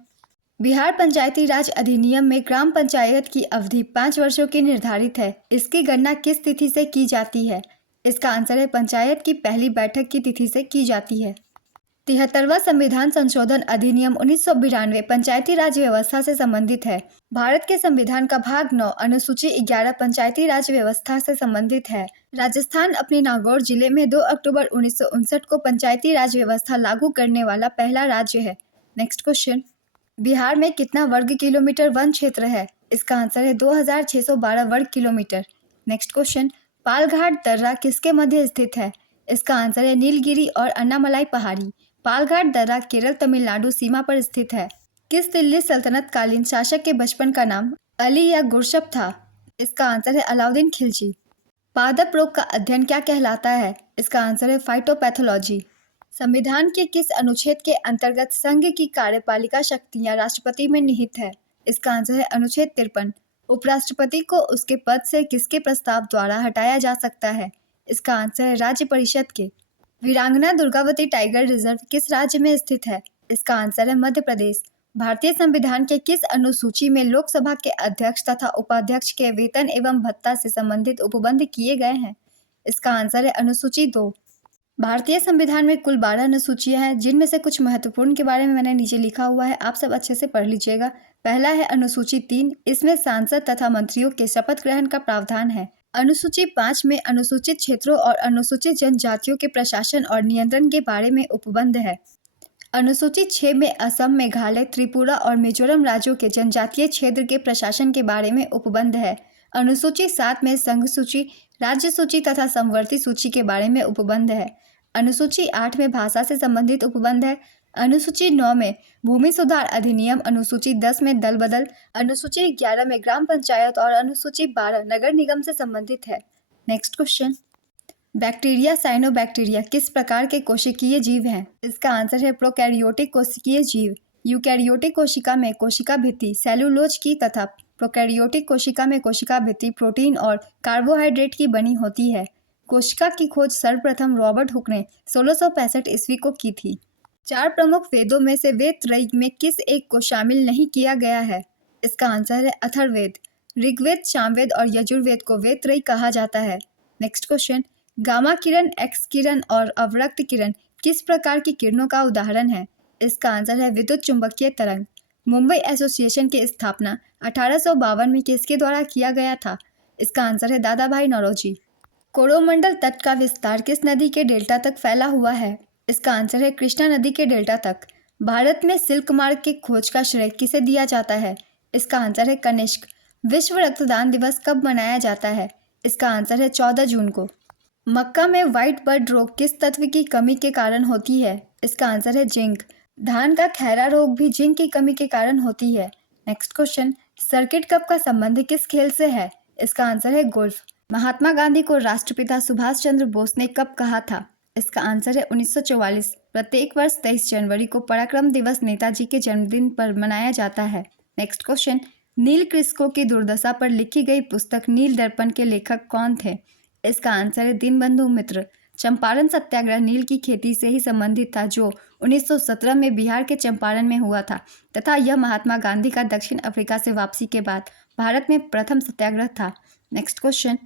बिहार पंचायती राज अधिनियम में ग्राम पंचायत की अवधि 5 वर्षों की निर्धारित है। इसकी गणना किस तिथि से की जाती है? इसका आंसर है पंचायत की पहली बैठक की तिथि से की जाती है। 73वां संविधान संशोधन अधिनियम 1992 पंचायती राज व्यवस्था से संबंधित है। भारत के संविधान का भाग 9 अनुसूची 11 पंचायती राज व्यवस्था से संबंधित है। राजस्थान अपने नागौर जिले में 2 अक्टूबर 1959 को पंचायती राज व्यवस्था लागू करने वाला पहला राज्य है। नेक्स्ट क्वेश्चन, बिहार में कितना वर्ग किलोमीटर वन क्षेत्र है? इसका आंसर है 2612 वर्ग किलोमीटर। नेक्स्ट क्वेश्चन, पालघाट दर्रा किसके मध्य स्थित है? इसका आंसर है नीलगिरी और अन्नामलाई पहाड़ी। पालघाट दर्रा केरल तमिलनाडु सीमा पर स्थित है। किस दिल्ली सल्तनत कालीन शासक के बचपन का नाम अली या गुरशप था? इसका आंसर है अलाउद्दीन खिलजी। पादप रोग का अध्ययन क्या कहलाता है? इसका आंसर है फाइटोपैथोलॉजी। संविधान के किस अनुच्छेद के अंतर्गत संघ की कार्यपालिका शक्तियां राष्ट्रपति में निहित है? इसका आंसर है अनुच्छेद 53। उपराष्ट्रपति को उसके पद से किसके प्रस्ताव द्वारा हटाया जा सकता है? इसका आंसर है राज्य परिषद के। वीरांगना दुर्गावती टाइगर रिजर्व किस राज्य में स्थित है? इसका आंसर है मध्य प्रदेश। भारतीय संविधान के किस अनुसूची में लोकसभा के अध्यक्ष तथा उपाध्यक्ष के वेतन एवं भत्ता से संबंधित उपबंध किए गए हैं? इसका आंसर है अनुसूची 2। भारतीय संविधान में कुल 12 अनुसूचियां हैं, जिनमें से कुछ महत्वपूर्ण के बारे में मैंने नीचे लिखा हुआ है, आप सब अच्छे से पढ़ लीजिएगा। पहला है अनुसूची 3, इसमें सांसद तथा मंत्रियों के शपथ ग्रहण का प्रावधान है। अनुसूची 5 में अनुसूचित क्षेत्रों और अनुसूचित जनजातियों के प्रशासन और नियंत्रण के बारे में उपबंध है। अनुसूची 6 में असम, मेघालय, त्रिपुरा और मिजोरम राज्यों के जनजातीय क्षेत्र के प्रशासन के बारे में उपबंध है। अनुसूची 7 में संघ सूची, राज्य सूची तथा समवर्ती सूची के बारे में उपबंध है। अनुसूची 8 में भाषा से संबंधित उपबंध है। अनुसूची 9 में भूमि सुधार अधिनियम, अनुसूची 10 में दल बदल, अनुसूची 11 में ग्राम पंचायत और अनुसूची 12 नगर निगम से संबंधित है। नेक्स्ट क्वेश्चन, बैक्टीरिया साइनोबैक्टीरिया किस प्रकार के कोशिकीय जीव हैं? इसका आंसर है प्रोकैरियोटिक कोशिकीय जीव। यूकैरियोटिक कोशिका में कोशिका भित्ति सेलुलोज की तथा प्रोकैरियोटिक कोशिका में कोशिका भित्ति प्रोटीन और कार्बोहाइड्रेट की बनी होती है। कोशिका की खोज सर्वप्रथम रॉबर्ट हुक ने 1665 ईस्वी को की थी। 4 प्रमुख वेदों में से वेद त्रयी में किस एक को शामिल नहीं किया गया है? इसका आंसर है अथर्ववेद। ऋग्वेद, सामवेद और यजुर्वेद को वेद त्रयी कहा जाता है। नेक्स्ट क्वेश्चन, गामा किरण, एक्स किरण और अवरक्त किरण किस प्रकार की किरणों का उदाहरण है? इसका आंसर है विद्युत चुंबकीय तरंग। मुंबई एसोसिएशन की स्थापना 1852 में किसके द्वारा किया गया था? इसका आंसर है दादा भाई नौरोजी। कोरोमंडल तट का विस्तार किस नदी के डेल्टा तक फैला हुआ है? इसका आंसर है कृष्णा नदी के डेल्टा तक। भारत में सिल्क मार्ग की खोज का श्रेय किसे दिया जाता है? इसका आंसर है कनिष्क। विश्व रक्तदान दिवस कब मनाया जाता है? इसका आंसर है 14 जून को। मक्का में व्हाइट बर्ड रोग किस तत्व की कमी के कारण होती है? इसका आंसर है जिंक। धान का खैरा रोग भी जिंक की कमी के कारण होती है। नेक्स्ट क्वेश्चन, सर्किट कप का संबंध किस खेल से है? इसका आंसर है गोल्फ। महात्मा गांधी को राष्ट्रपिता सुभाष चंद्र बोस ने कब कहा था? इसका आंसर है 1944। प्रत्येक वर्ष 23 जनवरी को पराक्रम दिवस नेताजी के जन्मदिन पर मनाया जाता है। नेक्स्ट क्वेश्चन, नील कृषकों की दुर्दशा पर लिखी गई पुस्तक नील दर्पण के लेखक कौन थे? इसका आंसर है दीनबंधु मित्र। चंपारण सत्याग्रह नील की खेती से ही संबंधित था, जो 1917 में बिहार के चंपारण में हुआ था तथा यह महात्मा गांधी का दक्षिण अफ्रीका से वापसी के बाद भारत में प्रथम सत्याग्रह था। नेक्स्ट क्वेश्चन,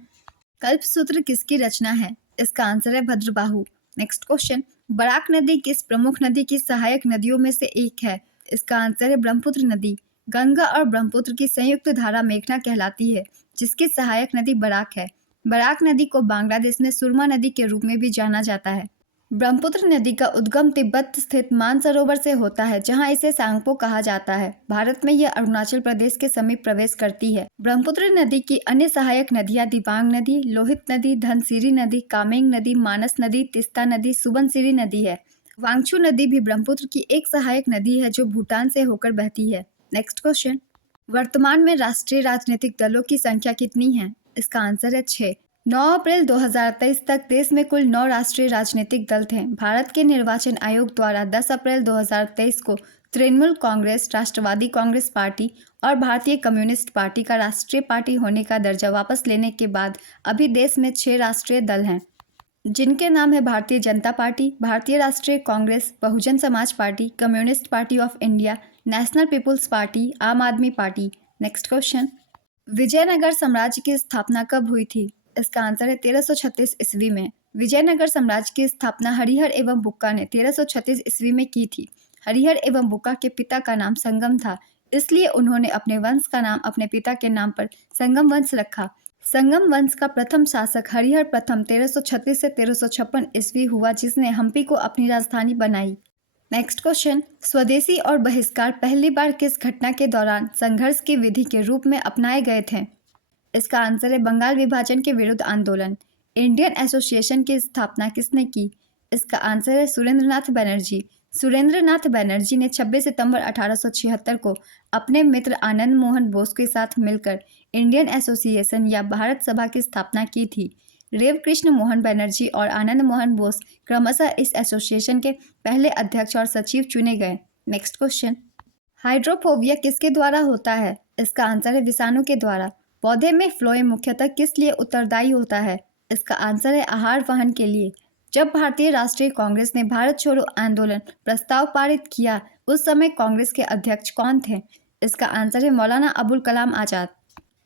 कल्पसूत्र किसकी रचना है? इसका आंसर है भद्रबाहु। नेक्स्ट क्वेश्चन, बराक नदी किस प्रमुख नदी की सहायक नदियों में से एक है? इसका आंसर है ब्रह्मपुत्र नदी। गंगा और ब्रह्मपुत्र की संयुक्त धारा मेघना कहलाती है, जिसकी सहायक नदी बराक है। बराक नदी को बांग्लादेश में सुरमा नदी के रूप में भी जाना जाता है। ब्रह्मपुत्र नदी का उद्गम तिब्बत स्थित मानसरोवर से होता है, जहां इसे सांगपो कहा जाता है। भारत में यह अरुणाचल प्रदेश के समीप प्रवेश करती है। ब्रह्मपुत्र नदी की अन्य सहायक नदियां दिबांग नदी, लोहित नदी, धनसिरी नदी, कामेंग नदी, मानस नदी, तिस्ता नदी, सुबनसिरी नदी है। वांगचू नदी भी ब्रह्मपुत्र की एक सहायक नदी है, जो भूटान से होकर बहती है। नेक्स्ट क्वेश्चन, वर्तमान में राष्ट्रीय राजनीतिक दलों की संख्या कितनी है? इसका आंसर है 6। 9 अप्रैल 2023 तक देश में कुल 9 राष्ट्रीय राजनीतिक दल थे। भारत के निर्वाचन आयोग द्वारा 10 अप्रैल 2023 को तृणमूल कांग्रेस, राष्ट्रवादी कांग्रेस पार्टी और भारतीय कम्युनिस्ट पार्टी का राष्ट्रीय पार्टी होने का दर्जा वापस लेने के बाद अभी देश में 6 राष्ट्रीय दल हैं, जिनके नाम है भारतीय जनता पार्टी, भारतीय राष्ट्रीय Congress, Bahujan Samaj Party, Communist Party of India, National People's Party, Aam Aadmi party. Next question, Vijayanagar साम्राज्य की स्थापना कब हुई थी? इसका आंसर है 1336 ईस्वी में। विजयनगर साम्राज्य की स्थापना हरिहर एवं बुक्का ने 1336 ईस्वी में की थी। हरिहर एवं बुक्का के पिता का नाम संगम था, इसलिए उन्होंने अपने वंश का नाम अपने पिता के नाम पर संगम वंश रखा। संगम वंश का प्रथम शासक हरिहर प्रथम 1336 से 1356 ईस्वी हुआ, जिसने हम्पी को अपनी राजधानी बनाई। नेक्स्ट क्वेश्चन, स्वदेशी और बहिष्कार पहली बार किस घटना के दौरान संघर्ष की विधि के रूप में अपनाए गए थे? इसका आंसर है बंगाल विभाजन के विरुद्ध आंदोलन। इंडियन एसोसिएशन की स्थापना किसने की? इसका आंसर है सुरेंद्रनाथ बनर्जी। सुरेंद्रनाथ बनर्जी ने 26 सितंबर 1876 को अपने मित्र आनंद मोहन बोस के साथ मिलकर इंडियन एसोसिएशन या भारत सभा की स्थापना की थी। रेव कृष्ण मोहन बनर्जी और आनंद मोहन बोस क्रमशः इस एसोसिएशन के पहले अध्यक्ष और सचिव चुने गए। नेक्स्ट क्वेश्चन, हाइड्रोफोबिया किसके द्वारा होता है? इसका आंसर है विषाणु के द्वारा। पौधे में फ्लोएम मुख्यतः किस लिए उत्तरदायी होता है? इसका आंसर है आहार वहन के लिए। जब भारतीय राष्ट्रीय कांग्रेस ने भारत छोड़ो आंदोलन प्रस्ताव पारित किया उस समय कांग्रेस के अध्यक्ष कौन थे? इसका आंसर है Maulana Abul Kalam Azad.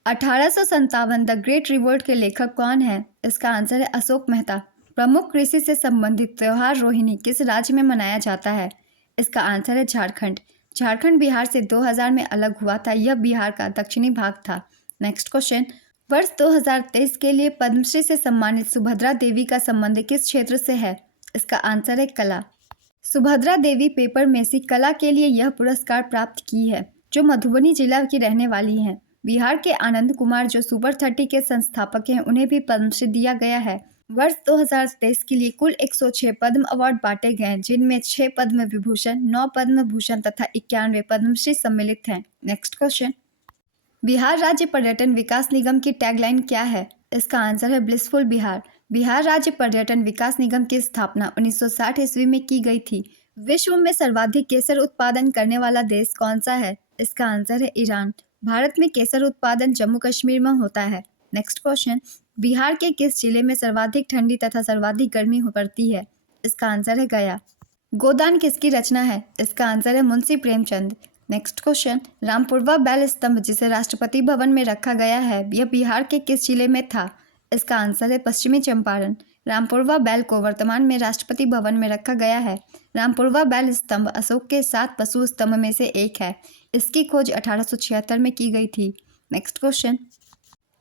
1857 the great revolt के लेखक कौन है? इसका आंसर है अशोक मेहता। प्रमुख कृषि से संबंधित त्योहार रोहिणी किस राज्य में मनाया जाता है? इसका आंसर है झारखंड। झारखंड बिहार से 2000 में अलग हुआ था। यह बिहार का दक्षिणी भाग था। नेक्स्ट क्वेश्चन, वर्ष 2023 के लिए पद्मश्री से सम्मानित सुभद्रा देवी का संबंध किस क्षेत्र से है? इसका आंसर है कला। सुभद्रा देवी पेपर मेसी कला के लिए यह पुरस्कार प्राप्त की है, जो मधुबनी जिला की रहने वाली हैं। बिहार के आनंद कुमार जो सुपर 30 के संस्थापक हैं, उन्हें भी पद्मश्री दिया गया है। वर्ष 2023 के लिए कुल 106 पद्म अवार्ड बांटे गए, जिनमें 6 पद्म विभूषण, 9 पद्म भूषण तथा 91 पद्मश्री सम्मिलित हैं। नेक्स्ट क्वेश्चन, बिहार राज्य पर्यटन विकास निगम की टैगलाइन क्या है? इसका आंसर है ब्लिसफुल बिहार। बिहार राज्य पर्यटन विकास निगम की स्थापना 1960 ईस्वी में की गई थी। विश्व में सर्वाधिक केसर उत्पादन करने वाला देश कौन सा है? इसका आंसर है ईरान। भारत में केसर उत्पादन जम्मू कश्मीर में होता है। नेक्स्ट क्वेश्चन, बिहार के किस जिले में सर्वाधिक ठंडी तथा सर्वाधिक गर्मी पड़ती है? इसका आंसर है गया। गोदान किसकी रचना है? इसका आंसर है मुंशी प्रेमचंद। नेक्स्ट क्वेश्चन, रामपुरवा बैल स्तंभ जिसे राष्ट्रपति भवन में रखा गया है, यह बिहार के किस जिले में था? इसका आंसर है पश्चिमी चंपारण। रामपुरवा बैल को वर्तमान में राष्ट्रपति भवन में रखा गया है। रामपुरवा बैल स्तंभ अशोक के 7 पशु स्तंभ में से एक है। इसकी खोज 1876 में की गई थी। नेक्स्ट क्वेश्चन,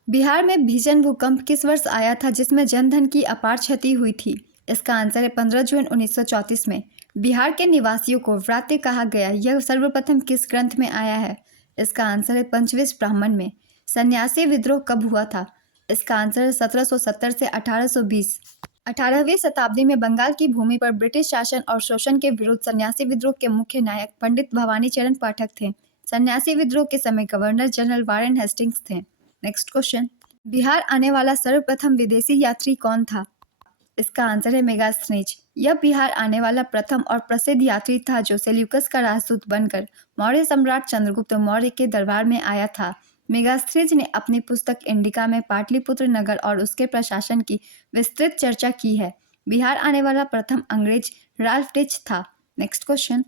बिहार में भीषण भूकंप किस वर्ष आया था जिसमें जनधन की अपार क्षति हुई थी? इसका आंसर है 15 जून 1934 में। बिहार के निवासियों को व्रात्य कहा गया, यह सर्वप्रथम किस ग्रंथ में आया है? इसका आंसर है पंचविश ब्राह्मण में। सन्यासी विद्रोह कब हुआ था? इसका आंसर है 1770 से 1820। 18वीं शताब्दी में बंगाल की भूमि पर ब्रिटिश शासन और शोषण के विरुद्ध सन्यासी विद्रोह के मुख्य नायक पंडित भवानी चरण पाठक थे। सन्यासी विद्रोह के समय गवर्नर जनरल वारेन हेस्टिंग्स थे। नेक्स्ट क्वेश्चन, बिहार आने वाला सर्वप्रथम विदेशी यात्री कौन था? इसका आंसर है मेगास्थनीज। यह बिहार आने वाला प्रथम और प्रसिद्ध यात्री था जो सेल्यूकस का राजदूत बनकर मौर्य सम्राट चंद्रगुप्त मौर्य के दरबार में आया था। मेगास्थनीज ने अपनी पुस्तक इंडिका में पाटलिपुत्र नगर और उसके प्रशासन की विस्तृत चर्चा की है। बिहार आने वाला प्रथम अंग्रेज राल्फ टिच था। नेक्स्ट क्वेश्चन,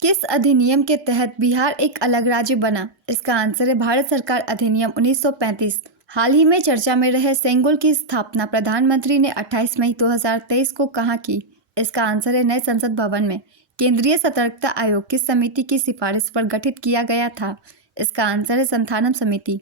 किस अधिनियम के तहत बिहार एक अलग राज्य बना? इसका आंसर है भारत सरकार अधिनियम 1935। हाल ही में चर्चा में रहे सेंगोल की स्थापना प्रधानमंत्री ने 28 मई 2023 को कहाँ की? इसका आंसर है नए संसद भवन में। केंद्रीय सतर्कता आयोग किस समिति की सिफारिश पर गठित किया गया था? इसका आंसर है संथानम समिति।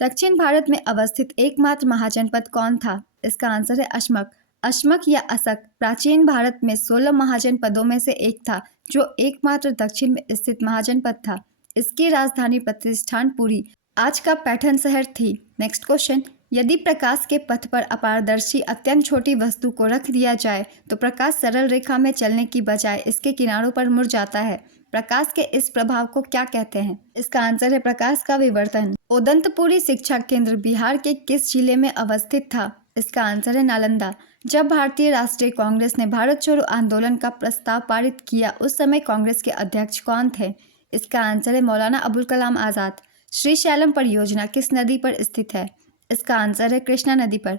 दक्षिण भारत में अवस्थित एकमात्र महाजनपद कौन था? इसका आंसर है अशमक। अशमक या असक प्राचीन भारत में 16 महाजनपदों में से एक था, जो एकमात्र दक्षिण में स्थित महाजनपद था। इसकी राजधानी प्रतिष्ठानपुरी आज का पैठन शहर थी। नेक्स्ट क्वेश्चन, यदि प्रकाश के पथ पर अपारदर्शी अत्यंत छोटी वस्तु को रख दिया जाए तो प्रकाश सरल रेखा में चलने की बजाय इसके किनारों पर मुड़ जाता है। प्रकाश के इस प्रभाव को क्या कहते हैं? इसका आंसर है प्रकाश का विवर्तन। उदंतपुरी शिक्षा केंद्र बिहार के किस जिले में अवस्थित था? इसका आंसर है नालंदा। जब भारतीय राष्ट्रीय कांग्रेस ने भारत छोड़ो आंदोलन का प्रस्ताव पारित किया उस समय कांग्रेस के अध्यक्ष कौन थे? इसका आंसर है मौलाना अबुल कलाम आजाद। श्रीशैलम परियोजना किस नदी पर स्थित है? इसका आंसर है कृष्णा नदी पर।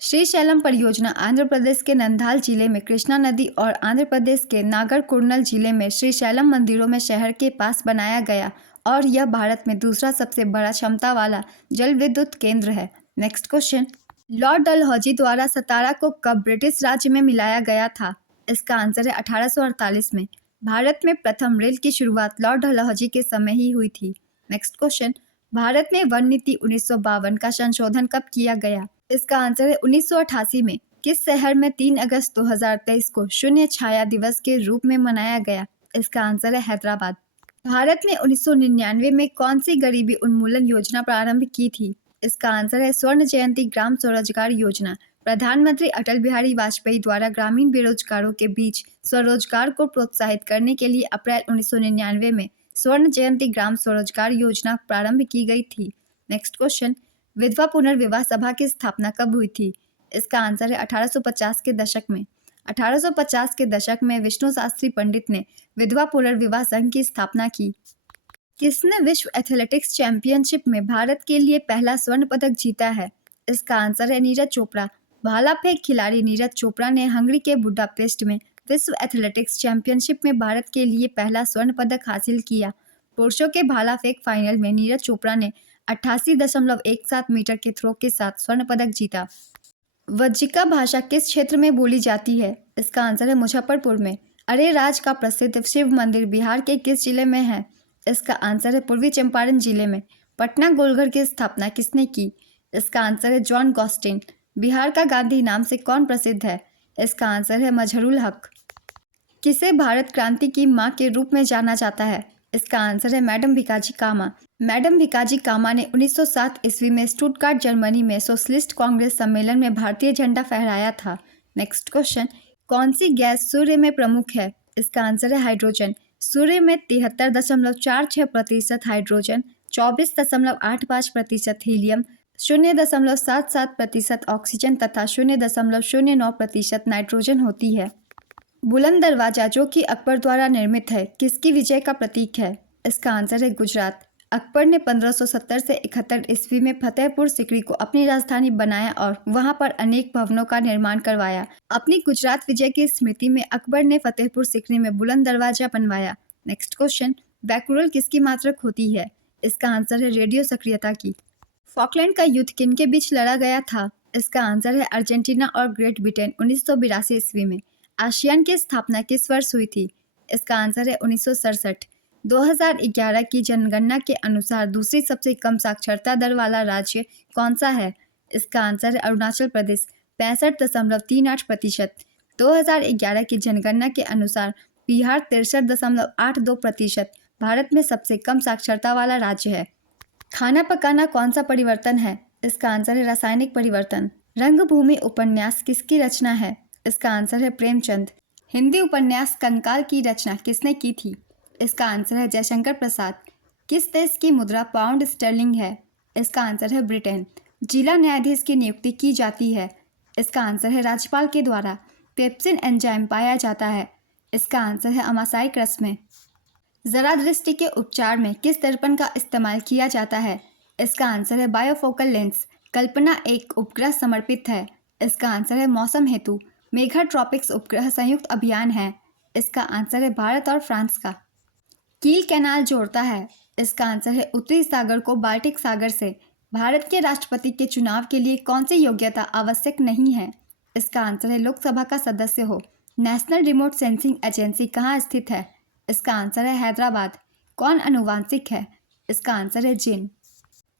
श्रीशैलम परियोजना आंध्र प्रदेश के नंदाल जिले में कृष्णा नदी और आंध्र प्रदेश के नागर कुर्नल जिले में श्रीशैलम मंदिरों में शहर के पास बनाया गया और यह भारत में दूसरा सबसे बड़ा क्षमता वाला जल विद्युत केंद्र है। नेक्स्ट क्वेश्चन, लॉर्ड डलहौजी द्वारा सतारा को कब ब्रिटिश राज्य में मिलाया गया था? इसका आंसर है 1848 में। भारत में प्रथम रेल की शुरुआत लॉर्ड डलहौजी के समय ही हुई थी। नेक्स्ट क्वेश्चन, भारत में वन नीति 1952 का संशोधन कब किया गया? इसका आंसर है 1988 में। किस शहर में 3 अगस्त 2023 को शून्य छाया दिवस के रूप में मनाया गया? इसका आंसर है हैदराबाद। भारत ने 1999 में कौन सी गरीबी उन्मूलन योजना प्रारंभ की थी? इसका आंसर है स्वर्ण जयंती ग्राम स्वरोजगार योजना। प्रधानमंत्री अटल बिहारी वाजपेयी द्वारा ग्रामीण बेरोजगारों के बीच स्वरोजगार को प्रोत्साहित करने के लिए अप्रैल 1999 में स्वर्ण जयंती ग्राम स्वरोजगार योजना प्रारंभ की गई थी। नेक्स्ट क्वेश्चन, विधवा पुनर्विवाह सभा की स्थापना कब हुई थी? इसका आंसर है 1850 के दशक में। 1850 के दशक में विष्णु शास्त्री पंडित ने विधवा पुनर्विवाह संघ की स्थापना की। किसने विश्व एथलेटिक्स चैंपियनशिप में भारत के लिए पहला स्वर्ण पदक जीता है? इसका आंसर है नीरज चोपड़ा। भाला फेंक खिलाड़ी नीरज चोपड़ा ने हंगरी के बुडापेस्ट में विश्व एथलेटिक्स चैंपियनशिप में भारत के लिए पहला स्वर्ण पदक हासिल किया। पुरुषों के भाला फेंक फाइनल में नीरज चोपड़ा ने 88.17 मीटर के थ्रो के साथ स्वर्ण पदक जीता। वज्जिका भाषा किस क्षेत्र में बोली जाती है? इसका आंसर है मुजफ्फरपुर में। अरेराज का प्रसिद्ध शिव मंदिर बिहार के किस जिले में है? इसका आंसर है पूर्वी चंपारण जिले में। पटना गोलघर की स्थापना किसने की? इसका आंसर है जॉन गॉस्टिन। बिहार का गांधी नाम से कौन प्रसिद्ध है? इसका आंसर है मजहरूल हक। किसे भारत क्रांति की मां के रूप में जाना जाता है? इसका आंसर है मैडम भिकाजी कामा। मैडम भिकाजी कामा ने 1907 ईस्वी में स्टुटगार्ट जर्मनी में सोशलिस्ट कांग्रेस सम्मेलन में भारतीय झंडा फहराया था। नेक्स्ट क्वेश्चन, कौन सी गैस सूर्य में प्रमुख है? इसका आंसर है हाइड्रोजन। सूर्य में 73.46% हाइड्रोजन, 24.85% हीलियम, 0.77% ऑक्सीजन तथा 0.09% नाइट्रोजन होती है। बुलंद दरवाजा जो कि अकबर द्वारा निर्मित है किसकी विजय का प्रतीक है? इसका आंसर है गुजरात। अकबर ने 1570 से 71 ईस्वी में फतेहपुर सीकरी को अपनी राजधानी बनाया और वहां पर अनेक भवनों का निर्माण करवाया। अपनी गुजरात विजय की स्मृति में अकबर ने फतेहपुर सीकरी में बुलंद दरवाजा बनवाया। नेक्स्ट क्वेश्चन, बैकुरल किसकी मात्रक होती है? इसका आंसर है रेडियो सक्रियता की। फॉकलैंड का युद्ध किन के बीच लड़ा गया था? इसका आंसर है अर्जेंटीना और ग्रेट ब्रिटेन 1982 ईस्वी में। आसियान की स्थापना किस वर्ष हुई थी? इसका आंसर है 1967। 2011 की जनगणना के अनुसार दूसरी सबसे कम साक्षरता दर वाला राज्य कौन सा है? इसका आंसर है अरुणाचल प्रदेश, 65.38%। 2011 की जनगणना के अनुसार बिहार 63.82% भारत में सबसे कम साक्षरता वाला राज्य है। खाना पकाना कौन सा परिवर्तन है? इसका आंसर है रासायनिक परिवर्तन। रंगभूमि उपन्यास किसकी रचना है? इसका आंसर है प्रेमचंद। हिंदी उपन्यास कंकाल की रचना किसने की थी? इसका आंसर है जयशंकर प्रसाद। किस देश की मुद्रा पाउंड स्टर्लिंग है? इसका आंसर है ब्रिटेन। जिला न्यायाधीश की नियुक्ति की जाती है। इसका आंसर है राज्यपाल के द्वारा। पेप्सिन एंजाइम पाया जाता है। इसका आंसर है अमासाइक रस में। जरा दृष्टि के उपचार में किस दर्पण का इस्तेमाल किया जाता है? इसका आंसर है बायोफोकल लेंस। कल्पना एक उपग्रह समर्पित है। इसका आंसर है मौसम हेतु। मेघा ट्रॉपिक्स उपग्रह संयुक्त अभियान है। इसका आंसर है भारत और फ्रांस का। कील कैनाल जोड़ता है। इसका आंसर है उत्तरी सागर को बाल्टिक सागर से। भारत के राष्ट्रपति के चुनाव के लिए कौन सी योग्यता आवश्यक नहीं है? इसका आंसर है लोकसभा का सदस्य हो। नेशनल रिमोट सेंसिंग एजेंसी कहाँ स्थित है? इसका आंसर है हैदराबाद। कौन अनुवांशिक है? इसका आंसर है जिन।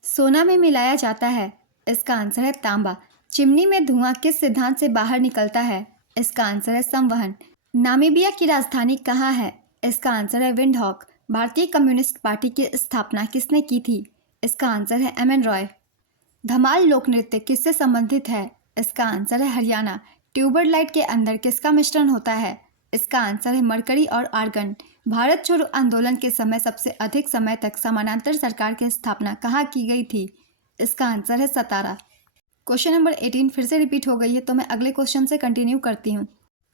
सोना में मिलाया जाता है। इसका आंसर है तांबा। चिमनी में धुआं किस सिद्धांत से बाहर निकलता है? इसका आंसर है संवहन। नामीबिया की राजधानी कहाँ है? इसका आंसर है विंडहॉक। भारतीय कम्युनिस्ट पार्टी की स्थापना किसने की थी? इसका आंसर है एम एन रॉय। धमाल लोक नृत्य किससे संबंधित है? इसका आंसर है हरियाणा। ट्यूबर लाइट के अंदर किसका मिश्रण होता है? इसका आंसर है मरकरी और आर्गन। भारत छोड़ो आंदोलन के समय सबसे अधिक समय तक समानांतर सरकार की स्थापना कहाँ की गई थी? इसका आंसर है सतारा। क्वेश्चन नंबर 18 फिर से रिपीट हो गई है तो मैं अगले क्वेश्चन से कंटिन्यू करती हूँ।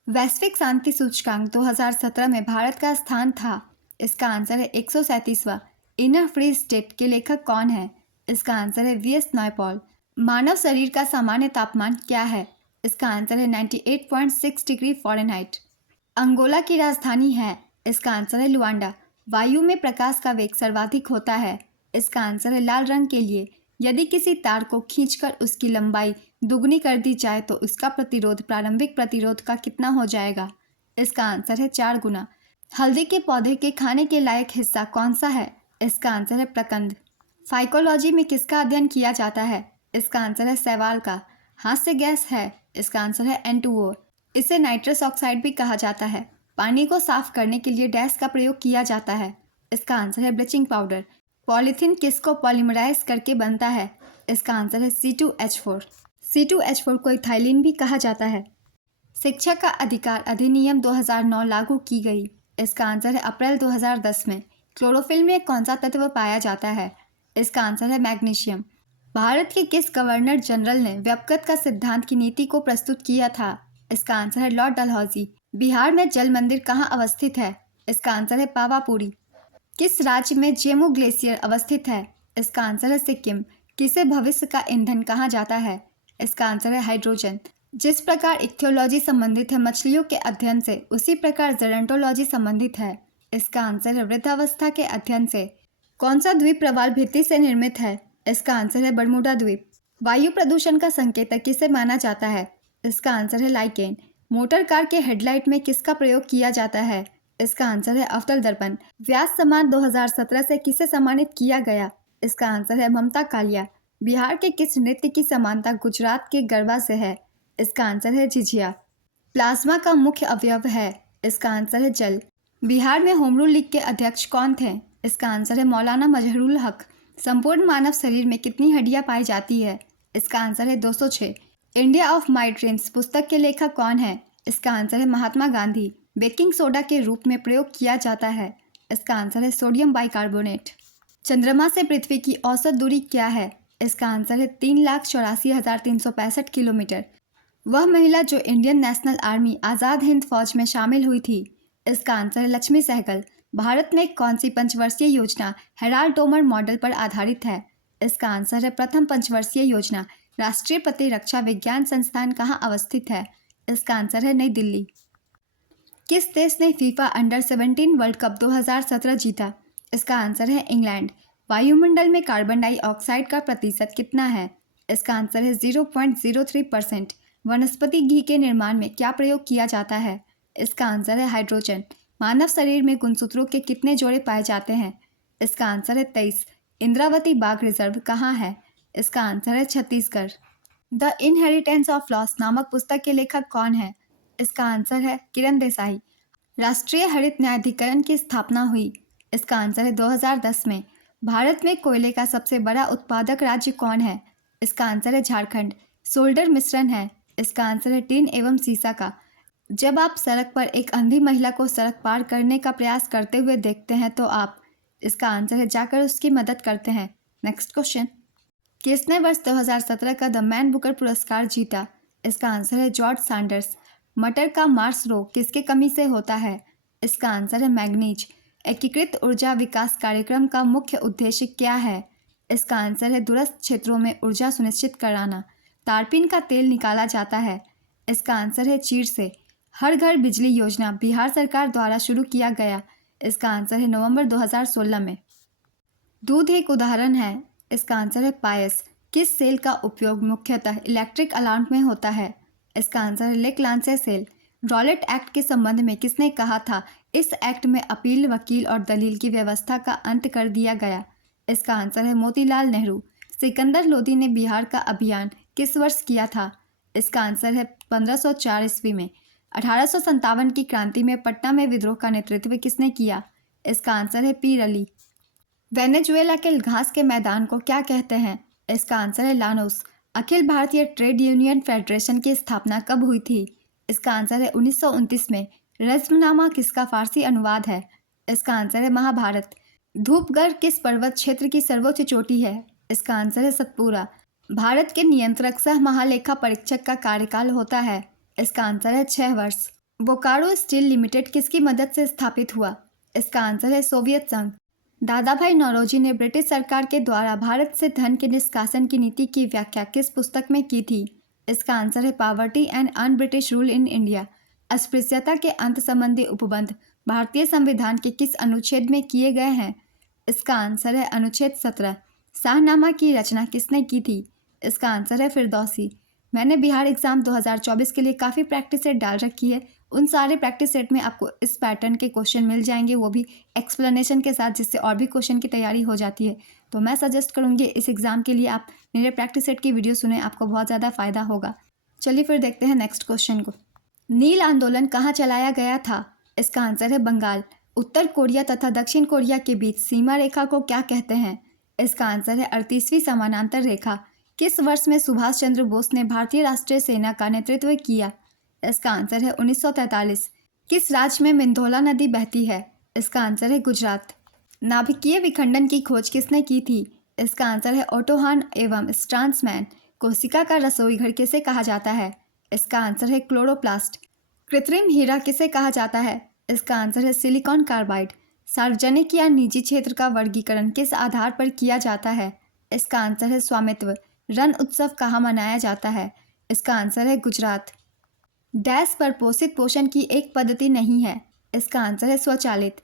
वैश्विक शांति सूचकांक 2017 में भारत का स्थान था। इसका आंसर है 137वां। इनर फ्री स्टेट के लेखक कौन है? इसका आंसर है वीएस नायपॉल। मानव शरीर का सामान्य तापमान क्या है? इसका आंसर है 98.6 डिग्री फ़ारेनहाइट। अंगोला की राजधानी है। इसका आंसर है लुआंडा। वायु में प्रकाश का वेग सर्वाधिक होता है। इसका आंसर है लाल रंग के लिए। यदि किसी तार को खींचकर उसकी लंबाई दुगनी कर दी जाए तो उसका प्रतिरोध प्रारंभिक प्रतिरोध का कितना हो जाएगा? इसका आंसर है 4 गुना। हल्दी के पौधे के खाने के लायक हिस्सा कौन सा है? इसका आंसर है प्रकंद। फाइकोलॉजी में किसका अध्ययन किया जाता है? इसका आंसर है शैवाल का। हास्य गैस है। इसका आंसर है N2O। इसे नाइट्रस ऑक्साइड भी कहा जाता है। पानी को साफ करने के लिए डैश का प्रयोग किया जाता है। इसका आंसर है ब्लीचिंग पाउडर। पॉलीथीन किसको पॉलीमराइज करके बनता है? इसका आंसर है C2H4। C2H4 को इथाइलिन भी कहा जाता है। शिक्षा का अधिकार अधिनियम 2009 लागू की गई। इसका आंसर है अप्रैल 2010 में। क्लोरोफिल में कौन सा तत्व पाया जाता है? इसका आंसर है मैग्नीशियम। भारत के किस गवर्नर जनरल ने व्यक्तिगत का सिद्धांत की नीति को प्रस्तुत किया था? इसका आंसर है लॉर्ड डलहौजी। बिहार में जल मंदिर कहाँ अवस्थित है? इसका आंसर है पावापुरी। किस राज्य में जेमू ग्लेशियर अवस्थित है? इसका आंसर है सिक्किम। किसे भविष्य का ईंधन कहा जाता है? इसका आंसर है हाइड्रोजन। जिस प्रकार इक्थियोलॉजी संबंधित है मछलियों के अध्ययन से, उसी प्रकार जेरेंटोलॉजी संबंधित है। इसका आंसर है वृद्धावस्था के अध्ययन से। कौन सा द्वीप प्रवाल भित्ति से निर्मित है? इसका आंसर है बरमूडा द्वीप। वायु प्रदूषण का संकेतक किसे माना जाता है? इसका आंसर है लाइकेन। मोटर कार के हेडलाइट में किसका प्रयोग किया जाता है? इसका आंसर है अवतल दर्पण। व्यास सम्मान 2017 से किसे सम्मानित किया गया? इसका आंसर है ममता कालिया। बिहार के किस नृत्य की समानता गुजरात के गरबा से है? इसका आंसर है झिझिया। प्लाज्मा का मुख्य अवयव है? इसका आंसर है जल। बिहार में होम रूल लीग के अध्यक्ष कौन थे? इसका आंसर है मौलाना मजहरुल हक। संपूर्ण मानव शरीर में कितनी हड्डियां पाई जाती है? इसका आंसर है 206। इंडिया ऑफ माई ड्रीम्स पुस्तक के लेखक कौन है? इसका आंसर है महात्मा गांधी। बेकिंग सोडा के रूप में प्रयोग किया जाता है? इसका आंसर है सोडियम बाइकार्बोनेट। चंद्रमा से पृथ्वी की औसत दूरी क्या है? इसका आंसर है 3,84,365 किलोमीटर। वह महिला जो Indian national army Azad Hind फौज में शामिल हुई थी? इसका आंसर है लक्ष्मी सहगल। भारत में कौन सी पंचवर्षीय योजना हेराल्ड टोमर मॉडल पर आधारित है? इसका आंसर है प्रथम पंचवर्षीय योजना। राष्ट्रीय प्रतिरक्षा विज्ञान संस्थान कहाँ अवस्थित है? इसका आंसर है नई दिल्ली। किस देश ने फीफा अंडर 17 वर्ल्ड कप 2017 जीता? इसका आंसर है इंग्लैंड। वायुमंडल में कार्बन डाइऑक्साइड का प्रतिशत कितना है? इसका आंसर है 0.03%। वनस्पति घी के निर्माण में क्या प्रयोग किया जाता है? इसका आंसर है हाइड्रोजन। मानव शरीर में गुणसूत्रों के कितने जोड़े पाए जाते हैं? इसका आंसर है 23। इंद्रावती बाघ रिजर्व कहाँ है? इसका आंसर है Chhattisgarh. The inheritance of loss नामक पुस्तक के लेखक कौन है? इसका आंसर है किरण देसाई। राष्ट्रीय हरित न्यायाधिकरण की स्थापना हुई? इसका आंसर है 2010 में। भारत में कोयले का सबसे बड़ा उत्पादक राज्य कौन है? इसका आंसर है झारखंड। सोल्डर मिश्रण है? इसका आंसर है टीन एवं सीसा का। जब आप सड़क पर एक अंधी महिला को सड़क पार करने का प्रयास करते हुए देखते हैं तो आप? इसका आंसर है जाकर उसकी मदद करते हैं। Next question. किसने वर्ष 2017 का द मैन बुकर पुरस्कार जीता? इसका आंसर है जॉर्ज सैंडर्स। मटर का मार्स रोग किसके कमी से होता है? इसका आंसर है मैग्नीज। एकीकृत ऊर्जा विकास कार्यक्रम का मुख्य उद्देश्य क्या है? इसका आंसर है दूरस्थ क्षेत्रों में ऊर्जा सुनिश्चित कराना। तारपीन का तेल निकाला जाता है? इसका आंसर है चीड़ से। हर घर बिजली योजना बिहार सरकार द्वारा शुरू किया गया? इसका आंसर है नवंबर 2016 में। दूध एक उदाहरण है? इसका आंसर है पायस। किस सेल का उपयोग मुख्यतः इलेक्ट्रिक अलार्म में होता है? इसका आंसर है लेक लांसे सेल। रॉलेट एक्ट के संबंध में किसने कहा था इस एक्ट में अपील, वकील और दलील की व्यवस्था का अंत कर दिया गया? इसका आंसर है मोतीलाल नेहरू। सिकंदर लोदी ने बिहार का अभियान किस वर्ष किया था? इसका आंसर है 1504 ईस्वी में। 1857 की क्रांति में पटना में विद्रोह का नेतृत्व किसने किया? इसका आंसर है पीर अली। वेनेजुएला के घास के मैदान को क्या कहते हैं? इसका आंसर है Llanos. Akhil Bharatiya trade union federation की स्थापना कब हुई थी? इसका आंसर है 1929 में। रज़्मनामा किसका फारसी अनुवाद है? इसका आंसर है महाभारत। धूपगढ़ किस पर्वत क्षेत्र की सर्वोच्च चोटी है? इसका आंसर है सतपुरा। भारत के नियंत्रक सह महालेखा परीक्षक का कार्यकाल होता है? इसका आंसर है 6 वर्ष। बोकारो स्टील लिमिटेड किसकी मदद से स्थापित हुआ? इसका आंसर है सोवियत संघ। दादा भाई नौरोजी ने ब्रिटिश सरकार के द्वारा भारत से धन के निष्कासन की नीति की व्याख्या किस पुस्तक में की थी? इसका आंसर है poverty and un British rule in India. अस्पृश्यता के अंत संबंधी उपबंध भारतीय संविधान के किस अनुच्छेद में किए गए हैं? इसका आंसर है अनुच्छेद 17। शाहनामा की रचना किसने की थी? इसका आंसर है फिरदौसी। मैंने बिहार एग्जाम 2024 के लिए काफ़ी प्रैक्टिस सेट डाल रखी है। उन सारे प्रैक्टिस सेट में आपको इस पैटर्न के क्वेश्चन मिल जाएंगे, वो भी एक्सप्लेनेशन के साथ, जिससे और भी क्वेश्चन की तैयारी हो जाती है। तो मैं सजेस्ट करूँगी इस एग्ज़ाम के लिए आप मेरे प्रैक्टिस सेट की वीडियो सुने, आपको बहुत ज़्यादा फ़ायदा होगा। चलिए फिर देखते हैं नेक्स्ट क्वेश्चन को। नील आंदोलन कहाँ चलाया गया था? इसका आंसर है बंगाल। उत्तर कोरिया तथा दक्षिण कोरिया के बीच सीमा रेखा को क्या कहते हैं? इसका आंसर है 38वीं समानांतर रेखा। किस वर्ष में सुभाष चंद्र बोस ने भारतीय राष्ट्रीय सेना का नेतृत्व किया? इसका आंसर है 1943। किस राज्य में मिंधोला नदी बहती है? इसका आंसर है गुजरात। नाभिकीय विखंडन की खोज किसने की थी? इसका आंसर है ओटो हान एवं स्ट्रांसमैन। कोशिका का रसोई घर किसे कहा जाता है? इसका आंसर है क्लोरोप्लास्ट। कृत्रिम हीरा किसे कहा जाता है? इसका आंसर है सिलिकॉन कार्बाइड। सार्वजनिक या निजी क्षेत्र का वर्गीकरण किस आधार पर किया जाता है? इसका आंसर है स्वामित्व। रण उत्सव कहाँ मनाया जाता है? इसका आंसर है गुजरात। डैश पर पोषित पोषण की एक पद्धति नहीं है। इसका आंसर है स्वचालित।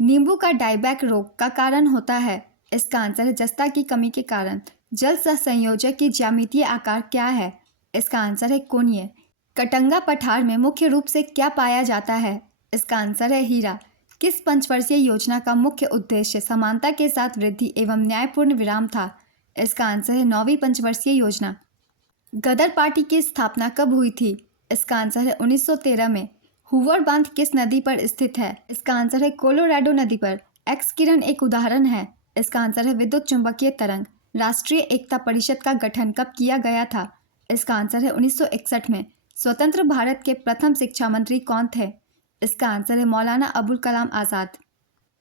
नींबू का डायबैक रोग का कारण होता है। इसका आंसर है जस्ता की कमी के कारण। जल सहसंयोजक की ज्यामितीय आकार क्या है? इसका आंसर है कोणीय। कटंगा पठार में मुख्य रूप से क्या पाया जाता है? इसका आंसर है हीरा। किस पंचवर्षीय योजना का मुख्य उद्देश्य समानता के साथ वृद्धि एवं न्यायपूर्ण विराम था? इसका आंसर है 9वीं पंचवर्षीय योजना। गदर पार्टी की स्थापना कब हुई थी? इसका आंसर है 1913 में। हूवर बांध किस नदी पर स्थित है? इसका आंसर है कोलोराडो नदी पर। एक्स किरण एक उदाहरण है। इसका आंसर है विद्युत चुंबकीय तरंग। राष्ट्रीय एकता परिषद का गठन कब किया गया था? इसका आंसर है 1961 में। स्वतंत्र भारत के प्रथम शिक्षा मंत्री कौन थे? इसका आंसर है मौलाना अबुल कलाम आज़ाद।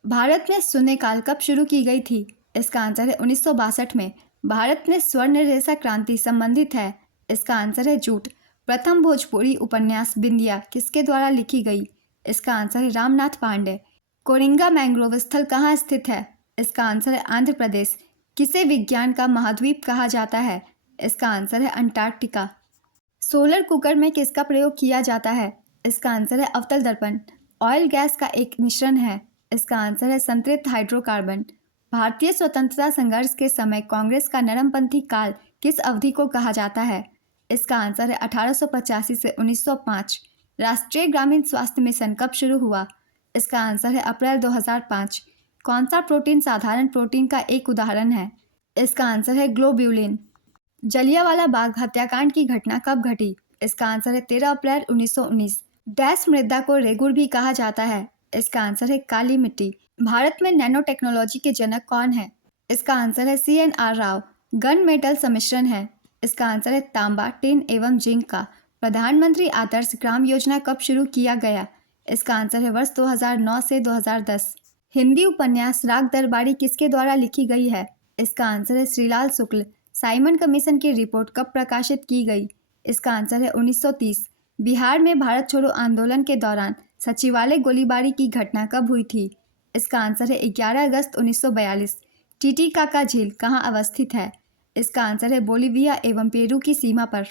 भारत में शून्यकाल कब शुरू की गई थी? इसका आंसर है 1962 में। भारत में स्वर्ण रेशा क्रांति संबंधित है। इसका आंसर है जूट। प्रथम भोजपुरी उपन्यास बिंदिया किसके द्वारा लिखी गई? इसका आंसर है रामनाथ पांडे। कोरिंगा मैंग्रोव स्थल कहाँ स्थित है? इसका आंसर है आंध्र प्रदेश। किसे विज्ञान का महाद्वीप कहा जाता है? इसका आंसर है अंटार्कटिका। सोलर कुकर में किसका प्रयोग किया जाता है? इसका आंसर है अवतल दर्पण। ऑयल गैस का एक मिश्रण है। इसका आंसर है संतृप्त हाइड्रोकार्बन। भारतीय स्वतंत्रता संघर्ष के समय कांग्रेस का नरमपंथी काल किस अवधि को कहा जाता है? इसका आंसर है 1885 से 1905। राष्ट्रीय ग्रामीण स्वास्थ्य मिशन कब शुरू हुआ? इसका आंसर है अप्रैल 2005। कौन सा प्रोटीन साधारण प्रोटीन का एक उदाहरण है? इसका आंसर है ग्लोब्यूलिन। जलियांवाला बाग हत्याकांड की घटना कब घटी? इसका आंसर है 13 अप्रैल 1919। डैश मृदा को रेगुड़ भी कहा जाता है। इसका आंसर है काली मिट्टी। भारत में नैनो टेक्नोलॉजी के जनक कौन है? इसका आंसर है CNR राव। गन मेटल सम्मिश्रण है। इसका आंसर है तांबा, टिन एवं जिंक का। प्रधानमंत्री आदर्श ग्राम योजना कब शुरू किया गया? इसका आंसर है वर्ष 2009 से 2010। हिंदी उपन्यास राग दरबारी किसके द्वारा लिखी गई है? इसका आंसर है श्रीलाल शुक्ल। साइमन कमीशन की रिपोर्ट कब प्रकाशित की गई? इसका आंसर है 1930। बिहार में भारत छोड़ो आंदोलन के दौरान सचिवालय गोलीबारी की घटना कब हुई थी? इसका आंसर है 11 अगस्त 1942। टीटीकाका झील कहाँ अवस्थित है? इसका आंसर है बोलीविया एवं पेरू की सीमा पर।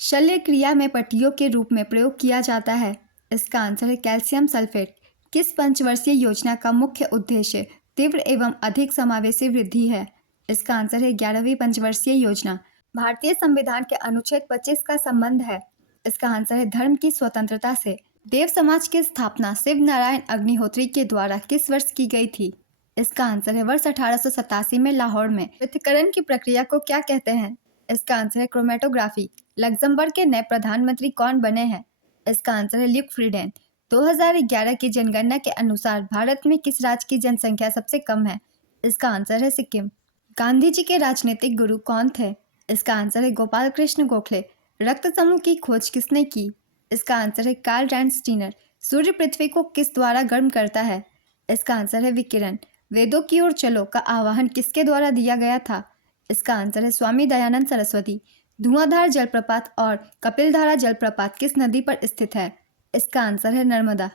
शल्य क्रिया में पट्टियों के रूप में प्रयोग किया जाता है। इसका आंसर है कैल्शियम सल्फेट। किस पंचवर्षीय योजना का मुख्य उद्देश्य तीव्र एवं अधिक समावेशी वृद्धि है? इसका आंसर है 11वीं पंचवर्षीय योजना। भारतीय संविधान के अनुच्छेद 25 का संबंध है। इसका आंसर है धर्म की स्वतंत्रता से। देव समाज की स्थापना शिव नारायण अग्निहोत्री के द्वारा किस वर्ष की गई थी? इसका आंसर है वर्ष 1887 में लाहौर में। पृथक्करण की प्रक्रिया को क्या कहते हैं? इसका आंसर है क्रोमेटोग्राफी। लग्जमबर्ग के नए प्रधानमंत्री कौन बने हैं? इसका आंसर है ल्यूक फ्रीडेन। 2011 की जनगणना के अनुसार भारत में किस राज्य की जनसंख्या सबसे कम है? इसका आंसर है सिक्किम। गांधी जी के राजनीतिक गुरु कौन थे? इसका आंसर है गोपाल कृष्ण गोखले। रक्त समूह की खोज किसने की? इसका आंसर है कार्ल रैंडस्टीनर। सूर्य पृथ्वी को किस द्वारा गर्म करता है? इसका आंसर है विकिरण। वेदों की ओर चलो का आह्वान किसके द्वारा दिया गया था? इसका आंसर है स्वामी दयानंद सरस्वती। धुआंधार जलप्रपात और कपिलधारा जलप्रपात किस नदी पर स्थित है? इसका आंसर है Narmada.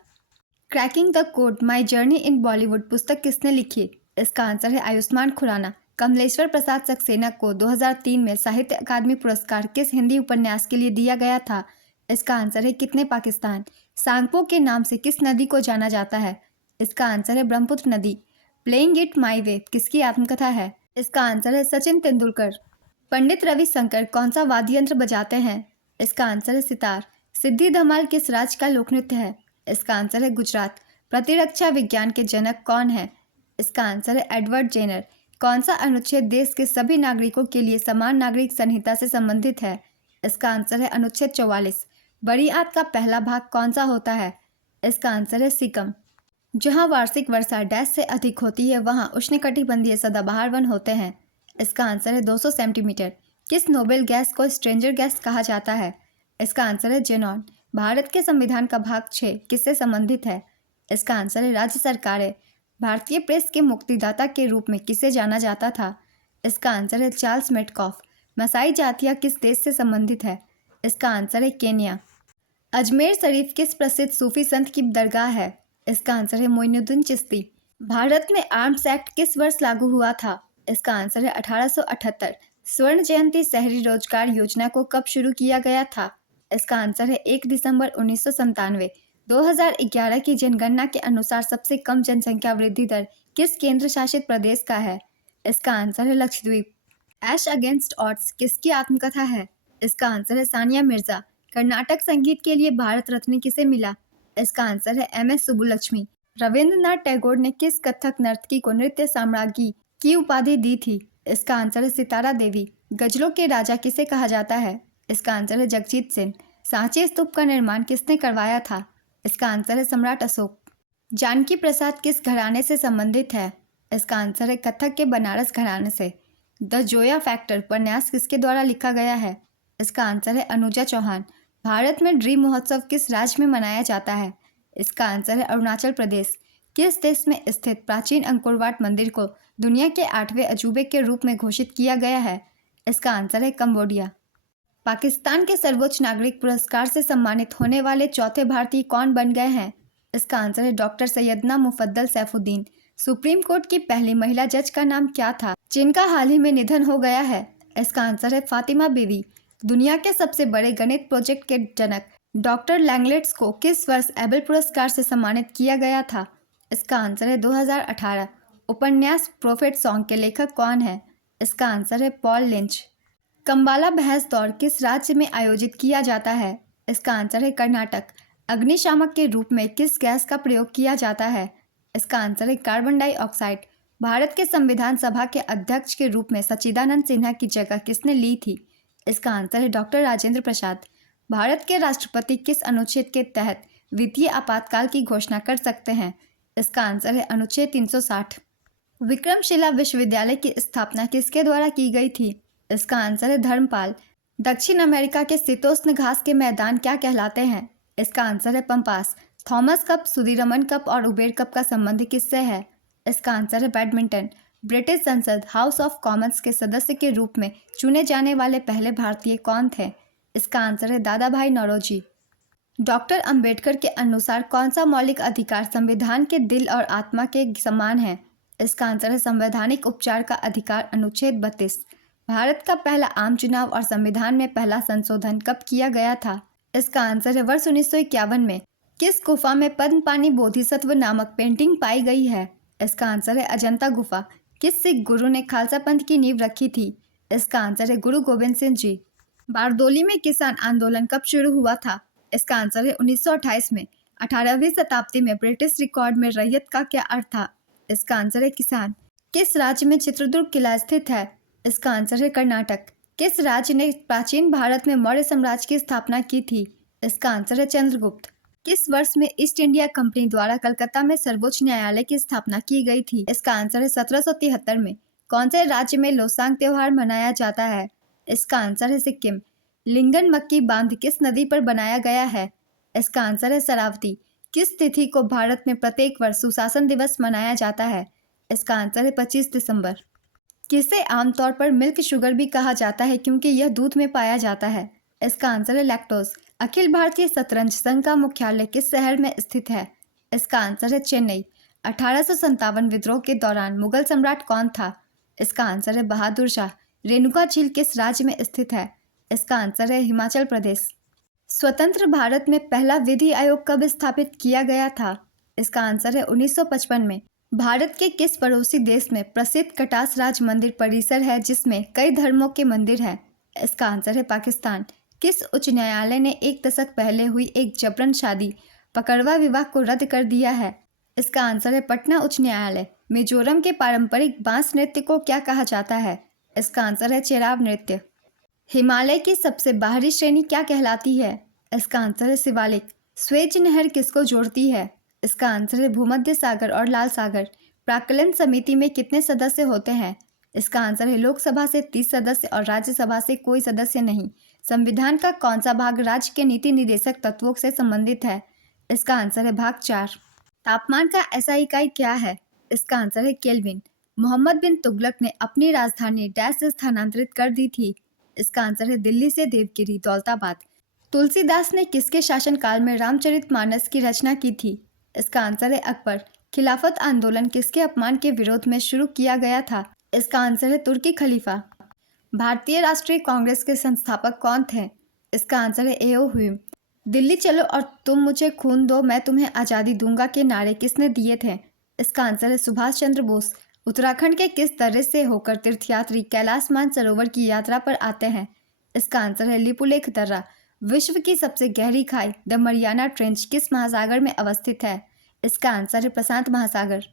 Cracking the code my journey in Bollywood पुस्तक किसने लिखी? इसका आंसर है आयुष्मान खुराना। कमलेश्वर प्रसाद सक्सेना को 2003 में साहित्य अकादमी पुरस्कार किस हिंदी उपन्यास के लिए दिया गया था? इसका आंसर है कितने पाकिस्तान। सांगपो के नाम से किस नदी को जाना जाता है? इसका आंसर है ब्रह्मपुत्र नदी। प्लेइंग इट माई वे किसकी आत्मकथा है? इसका आंसर है सचिन तेंदुलकर। पंडित रविशंकर कौन सा वाद्य यंत्र बजाते हैं? इसका आंसर है सितार। सिद्धि धमाल किस राज्य का लोकनृत्य है? इसका आंसर है गुजरात। प्रतिरक्षा विज्ञान के जनक कौन है? इसका आंसर है एडवर्ड जेनर। कौन सा अनुच्छेद देश के सभी नागरिकों के लिए समान नागरिक संहिता से संबंधित है? इसका आंसर है अनुच्छेद 44। बड़ी आंत का पहला भाग कौन सा होता है? इसका आंसर है सिकम। जहां वार्षिक वर्षा डैश से अधिक होती है वहां उष्णकटिबंधीय सदाबहार वन होते हैं। इसका आंसर है 200 सेंटीमीटर। किस नोबेल गैस को स्ट्रेंजर गैस कहा जाता है? इसका आंसर है जेनॉन। भारत के संविधान का भाग 6 किससे संबंधित है? इसका आंसर है राज्य सरकारें। भारतीय प्रेस के मुक्तिदाता के रूप में किसे जाना जाता था? इसका आंसर है चार्ल्स मेटकॉफ। मसाई जातियाँ किस देश से संबंधित है? इसका आंसर है केन्या। अजमेर शरीफ किस प्रसिद्ध सूफी संत की दरगाह है? इसका आंसर है मोइनुद्दीन चिश्ती। भारत में आर्म्स एक्ट किस वर्ष लागू हुआ था? इसका आंसर है 1878। स्वर्ण जयंती शहरी रोजगार योजना को कब शुरू किया गया था? इसका आंसर है 1 दिसंबर 1997। 2011 की जनगणना के अनुसार सबसे कम जनसंख्या वृद्धि दर किस केंद्र शासित प्रदेश का है? इसका आंसर है लक्षद्वीप। ऐश अगेंस्ट ऑड्स किसकी आत्मकथा है? इसका आंसर है सानिया मिर्जा। कर्नाटक संगीत के लिए भारत रत्न किसे मिला? इसका आंसर है MS सुब्बुलक्ष्मी। रविंद्रनाथ टैगोर ने किस कथक नर्तकी को नृत्य साम्राज्ञी की उपाधि दी थी? इसका आंसर है सितारा देवी। गजलों के राजा किसे कहा जाता है? इसका आंसर है जगजीत सिंह। सांची स्तूप का निर्माण किसने करवाया था? इसका आंसर है सम्राट अशोक। जानकी प्रसाद किस घराने से संबंधित है? इसका आंसर है कथक के बनारस घराने से। द जोया फैक्टर उपन्यास किसके द्वारा लिखा गया है? इसका आंसर है अनुजा चौहान। भारत में ड्रीम महोत्सव किस राज्य में मनाया जाता है? इसका आंसर है अरुणाचल प्रदेश। किस देश में स्थित प्राचीन अंकोरवाट मंदिर को दुनिया के 8वें अजूबे के रूप में घोषित किया गया है? इसका आंसर है कंबोडिया। पाकिस्तान के सर्वोच्च नागरिक पुरस्कार से सम्मानित होने वाले चौथे भारतीय कौन बन गए हैं? इसका आंसर है doctor Syedna Mufaddal Saifuddin. Supreme court की पहली महिला जज का नाम क्या था, जिनका हाल ही में निधन हो गया है? इसका आंसर है फातिमा बीवी। दुनिया के सबसे बड़े गणित प्रोजेक्ट के जनक डॉक्टर लैंगलेट्स को किस वर्ष एबल पुरस्कार से सम्मानित किया गया था? इसका आंसर है 2018। उपन्यास प्रोफेट सॉन्ग के लेखक कौन है? इसका आंसर है पॉल लिंच। कंबाला भैंस दौड़ किस राज्य में आयोजित किया जाता है? इसका आंसर है कर्नाटक। अग्निशामक के रूप में किस गैस का प्रयोग किया जाता है? इसका आंसर है कार्बन डाइऑक्साइड। भारत के संविधान सभा के अध्यक्ष के रूप में सच्चिदानंद सिन्हा की जगह किसने ली थी? इसका आंसर है डॉक्टर राजेंद्र प्रसाद। भारत के राष्ट्रपति किस अनुच्छेद के तहत वित्तीय आपातकाल की घोषणा कर सकते हैं? इसका आंसर है अनुच्छेद 360। विक्रमशिला विश्वविद्यालय की स्थापना किसके द्वारा की गई थी? इसका आंसर है धर्मपाल। दक्षिण अमेरिका के शीतोष्ण घास के मैदान क्या कहलाते हैं? इसका आंसर है pampas. Thomas cup, Sudirman cup और उबेर कप का संबंध किससे है? इसका आंसर है बैडमिंटन। ब्रिटिश संसद हाउस ऑफ कॉमन्स के सदस्य के रूप में चुने जाने वाले पहले भारतीय कौन थे? इसका आंसर है दादा भाई नौरोजी। डॉक्टर अंबेडकर के अनुसार कौन सा मौलिक अधिकार संविधान के दिल और आत्मा के समान है? इसका आंसर है संवैधानिक उपचार का अधिकार, अनुच्छेद 32। भारत का पहला आम चुनाव और संविधान में पहला संशोधन कब किया गया था? इसका आंसर है वर्ष 1951 में। किस गुफा में पद्मपानी बोधिसत्व नामक पेंटिंग पाई गई है? इसका आंसर है अजंता गुफा। किस सिख गुरु ने खालसा पंथ की नींव रखी थी? इसका आंसर है गुरु गोविंद सिंह जी। बारदोली में किसान आंदोलन कब शुरू हुआ था? इसका आंसर है 1928 में। 18वीं शताब्दी में ब्रिटिश रिकॉर्ड में रैयत का क्या अर्थ था? इसका आंसर है किसान। किस राज्य में चित्रदुर्ग किला स्थित है? इसका आंसर है कर्नाटक। किस राज्य ने प्राचीन भारत में मौर्य साम्राज्य की स्थापना की थी? इसका आंसर है चंद्रगुप्त। किस वर्ष में ईस्ट इंडिया कंपनी द्वारा कलकत्ता में सर्वोच्च न्यायालय की स्थापना की गई थी? इसका आंसर है 1773 में। कौन से राज्य में लोसांग त्योहार मनाया जाता है? इसका आंसर है सिक्किम। लिंगन मक्की बांध किस नदी पर बनाया गया है? इसका आंसर है शरावती। किस तिथि को भारत में प्रत्येक वर्ष सुशासन दिवस मनाया जाता है? इसका आंसर है 25 दिसंबर। किसे आमतौर पर मिल्क शुगर भी कहा जाता है क्योंकि यह दूध में पाया जाता है? इसका आंसर है लैक्टोज। अखिल भारतीय शतरंज संघ का मुख्यालय किस शहर में स्थित है? इसका आंसर है चेन्नई। 1857 विद्रोह के दौरान मुगल सम्राट कौन था? इसका आंसर है बहादुर शाह। रेणुका झील किस राज्य में स्थित है? इसका आंसर है हिमाचल प्रदेश। स्वतंत्र भारत में पहला विधि आयोग कब स्थापित किया गया था? इसका आंसर है 1955 में। भारत के किस पड़ोसी देश में प्रसिद्ध कटास राज मंदिर परिसर है जिसमें कई धर्मों के मंदिर हैं? इसका आंसर है पाकिस्तान। किस उच्च न्यायालय ने 1 दशक पहले हुई एक जबरन शादी पकड़वा विवाह को रद्द कर दिया है? इसका आंसर है पटना उच्च न्यायालय। मिजोरम के पारंपरिक बांस नृत्य को क्या कहा जाता है? इसका आंसर है चेराव नृत्य। हिमालय की सबसे बाहरी श्रेणी क्या कहलाती है? इसका आंसर है शिवालिक। स्वेज नहर किसको जोड़ती है? इसका आंसर है भूमध्य सागर और लाल सागर। प्राक्कलन समिति में कितने सदस्य होते हैं? इसका आंसर है लोकसभा से 30 सदस्य और राज्यसभा से कोई सदस्य नहीं। संविधान का कौन सा भाग राज्य के नीति निर्देशक तत्वों से संबंधित है? इसका आंसर है भाग 4। तापमान का ऐसा इकाई क्या है? इसका आंसर है केल्विन। मोहम्मद बिन तुगलक ने अपनी राजधानी डैश से स्थानांतरित कर दी थी? इसका आंसर है दिल्ली से देवगिरी दौलताबाद। तुलसीदास ने किसके शासनकाल में रामचरितमानस की रचना की थी? इसका आंसर है अकबर। खिलाफत आंदोलन किसके अपमान के विरोध में शुरू किया गया था? इसका आंसर है तुर्की खलीफा। भारतीय राष्ट्रीय कांग्रेस के संस्थापक कौन थे? इसका आंसर है एओ ह्यूम। दिल्ली चलो और तुम मुझे खून दो मैं तुम्हें आज़ादी दूंगा के नारे किसने दिए थे? इसका आंसर है सुभाष चंद्र बोस। उत्तराखंड के किस दर्रे से होकर तीर्थयात्री कैलाश मानसरोवर की यात्रा पर आते हैं? इसका आंसर है लिपुलेख दर्रा। विश्व की सबसे गहरी खाई द मरियाना ट्रेंच किस महासागर में अवस्थित है? इसका आंसर है प्रशांत महासागर।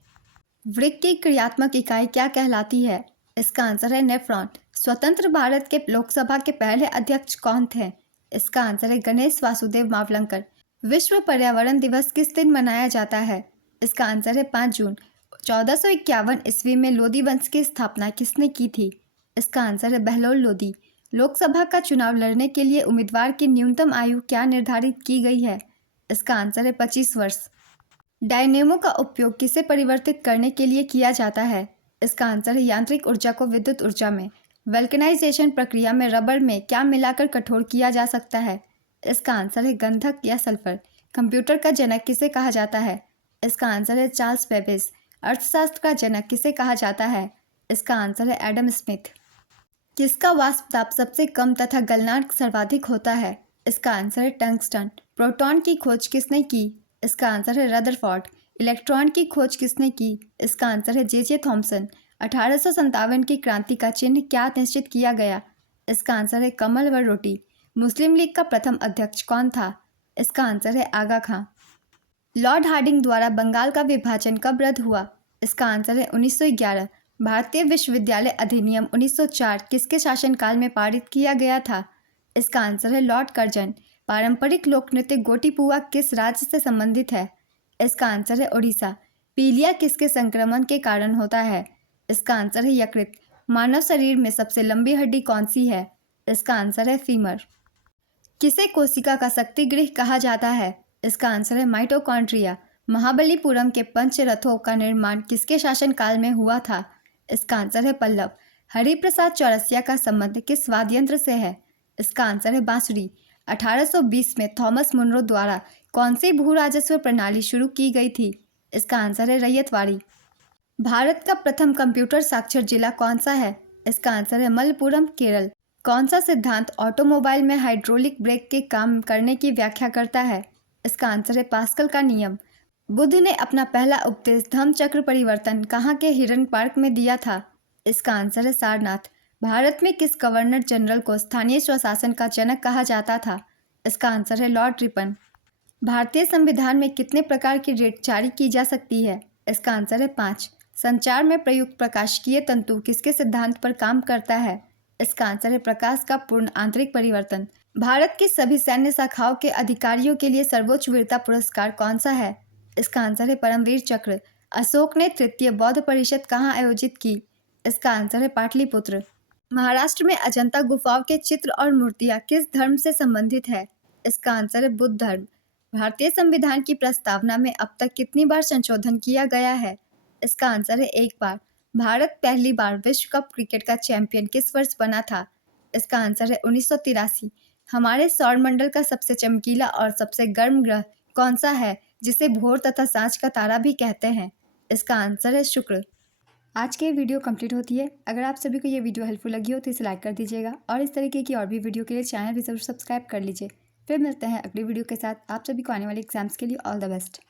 वृक्क की क्रियात्मक इकाई क्या कहलाती है? इसका आंसर है नेफ्रॉन। स्वतंत्र भारत के लोकसभा के पहले अध्यक्ष कौन थे? इसका आंसर है गणेश वासुदेव मावलंकर। विश्व पर्यावरण दिवस किस दिन मनाया जाता है? इसका आंसर है 5 जून। 1451 ईस्वी में लोदी वंश की स्थापना किसने की थी? इसका आंसर है बहलोल लोदी। लोकसभा का चुनाव लड़ने के लिए उम्मीदवार की न्यूनतम आयु क्या निर्धारित की गई है? इसका आंसर है 25 वर्ष। डायनेमो का उपयोग किसे परिवर्तित करने के लिए किया जाता है? इसका आंसर है यांत्रिक ऊर्जा को विद्युत ऊर्जा में। वल्कनाइजेशन प्रक्रिया में रबर में क्या मिलाकर कठोर किया जा सकता है? इसका आंसर है गंधक या सल्फर। कंप्यूटर का जनक किसे कहा जाता है? इसका आंसर है चार्ल्स बेबेज। अर्थशास्त्र का जनक किसे कहा जाता है? इसका आंसर है एडम स्मिथ। किसका वाष्प दाब सबसे कम तथा गलनांक सर्वाधिक होता है? इसका आंसर है टंगस्टन। प्रोटॉन की खोज किसने की? इसका आंसर है रदरफोर्ड। इलेक्ट्रॉन की खोज किसने की? इसका आंसर है जे थॉमसन। 1857 की क्रांति का चिन्ह क्या निश्चित किया गया? इसका आंसर है कमल व रोटी। मुस्लिम लीग का प्रथम अध्यक्ष कौन था? इसका आंसर है आगा खां। लॉर्ड हार्डिंग द्वारा बंगाल का विभाजन कब रद्द हुआ? इसका आंसर है 1911। भारतीय विश्वविद्यालय अधिनियम 1904 किसके शासनकाल में पारित किया गया था? इसका आंसर है लॉर्ड कर्जन। पारंपरिक लोक नृत्य गोटीपुआ किस राज्य से संबंधित है? इसका आंसर है ओडिशा। पीलिया किसके संक्रमण के कारण होता है? इसका आंसर है यकृत। मानव शरीर में सबसे लंबी हड्डी कौन सी है? इसका आंसर है फीमर। किसे कोशिका का शक्तिगृह कहा जाता है? इसका आंसर है माइटोकॉन्ड्रिया। महाबलीपुरम के पंचरथों का निर्माण किसके शासनकाल में हुआ था? इसका आंसर है पल्लव। हरिप्रसाद चौरसिया का संबंध किस वाद्ययंत्र से है? इसका आंसर है बांसुरी। 1820 में थॉमस मुनरो द्वारा कौन सी भू राजस्व प्रणाली शुरू की गई थी? इसका आंसर है रैयतवाड़ी। भारत का प्रथम कंप्यूटर साक्षर जिला कौन सा है? इसका आंसर है मलप्पुरम, केरल। कौन सा सिद्धांत ऑटोमोबाइल में हाइड्रोलिक ब्रेक के काम करने की व्याख्या करता है? इसका आंसर है पास्कल का नियम। बुद्ध ने अपना पहला उपदेश धम्म चक्र परिवर्तन कहाँ के हिरन पार्क में दिया था? इसका आंसर है सारनाथ। भारत में किस गवर्नर जनरल को स्थानीय स्वशासन का जनक कहा जाता था? इसका आंसर है लॉर्ड रिपन। भारतीय संविधान में कितने प्रकार की रेट जारी की जा सकती है? इसका आंसर है 5। संचार में प्रयुक्त प्रकाशिकीय तंतु किसके सिद्धांत पर काम करता है? इसका आंसर है प्रकाश का पूर्ण आंतरिक परिवर्तन। भारत की सभी सैन्य शाखाओं के अधिकारियों के लिए सर्वोच्च वीरता पुरस्कार कौन सा है? इसका आंसर है परमवीर चक्र। अशोक ने तृतीय बौद्ध परिषद कहाँ आयोजित की? इसका आंसर है पाटलिपुत्र। महाराष्ट्र में अजंता गुफाओं के चित्र और मूर्तियां किस धर्म से संबंधित है? इसका आंसर है बुद्ध धर्म। भारतीय संविधान की प्रस्तावना में अब तक कितनी बार संशोधन किया गया है? इसका आंसर है 1 बार। भारत पहली बार विश्व कप क्रिकेट का चैंपियन किस वर्ष बना था? इसका आंसर है 1983। हमारे सौरमंडल का सबसे चमकीला और सबसे गर्म ग्रह कौन सा है जिसे भोर तथा सांझ का तारा भी कहते हैं? इसका आंसर है शुक्र। आज की वीडियो कंप्लीट होती है। अगर आप सभी को ये वीडियो हेल्पफुल लगी हो तो इसे लाइक कर दीजिएगा और इस तरीके की और भी वीडियो के लिए चैनल भी जरूर सब्सक्राइब कर लीजिए। फिर मिलते हैं अगली वीडियो के साथ। आप सभी को आने वाले एग्जाम्स के लिए ऑल द बेस्ट।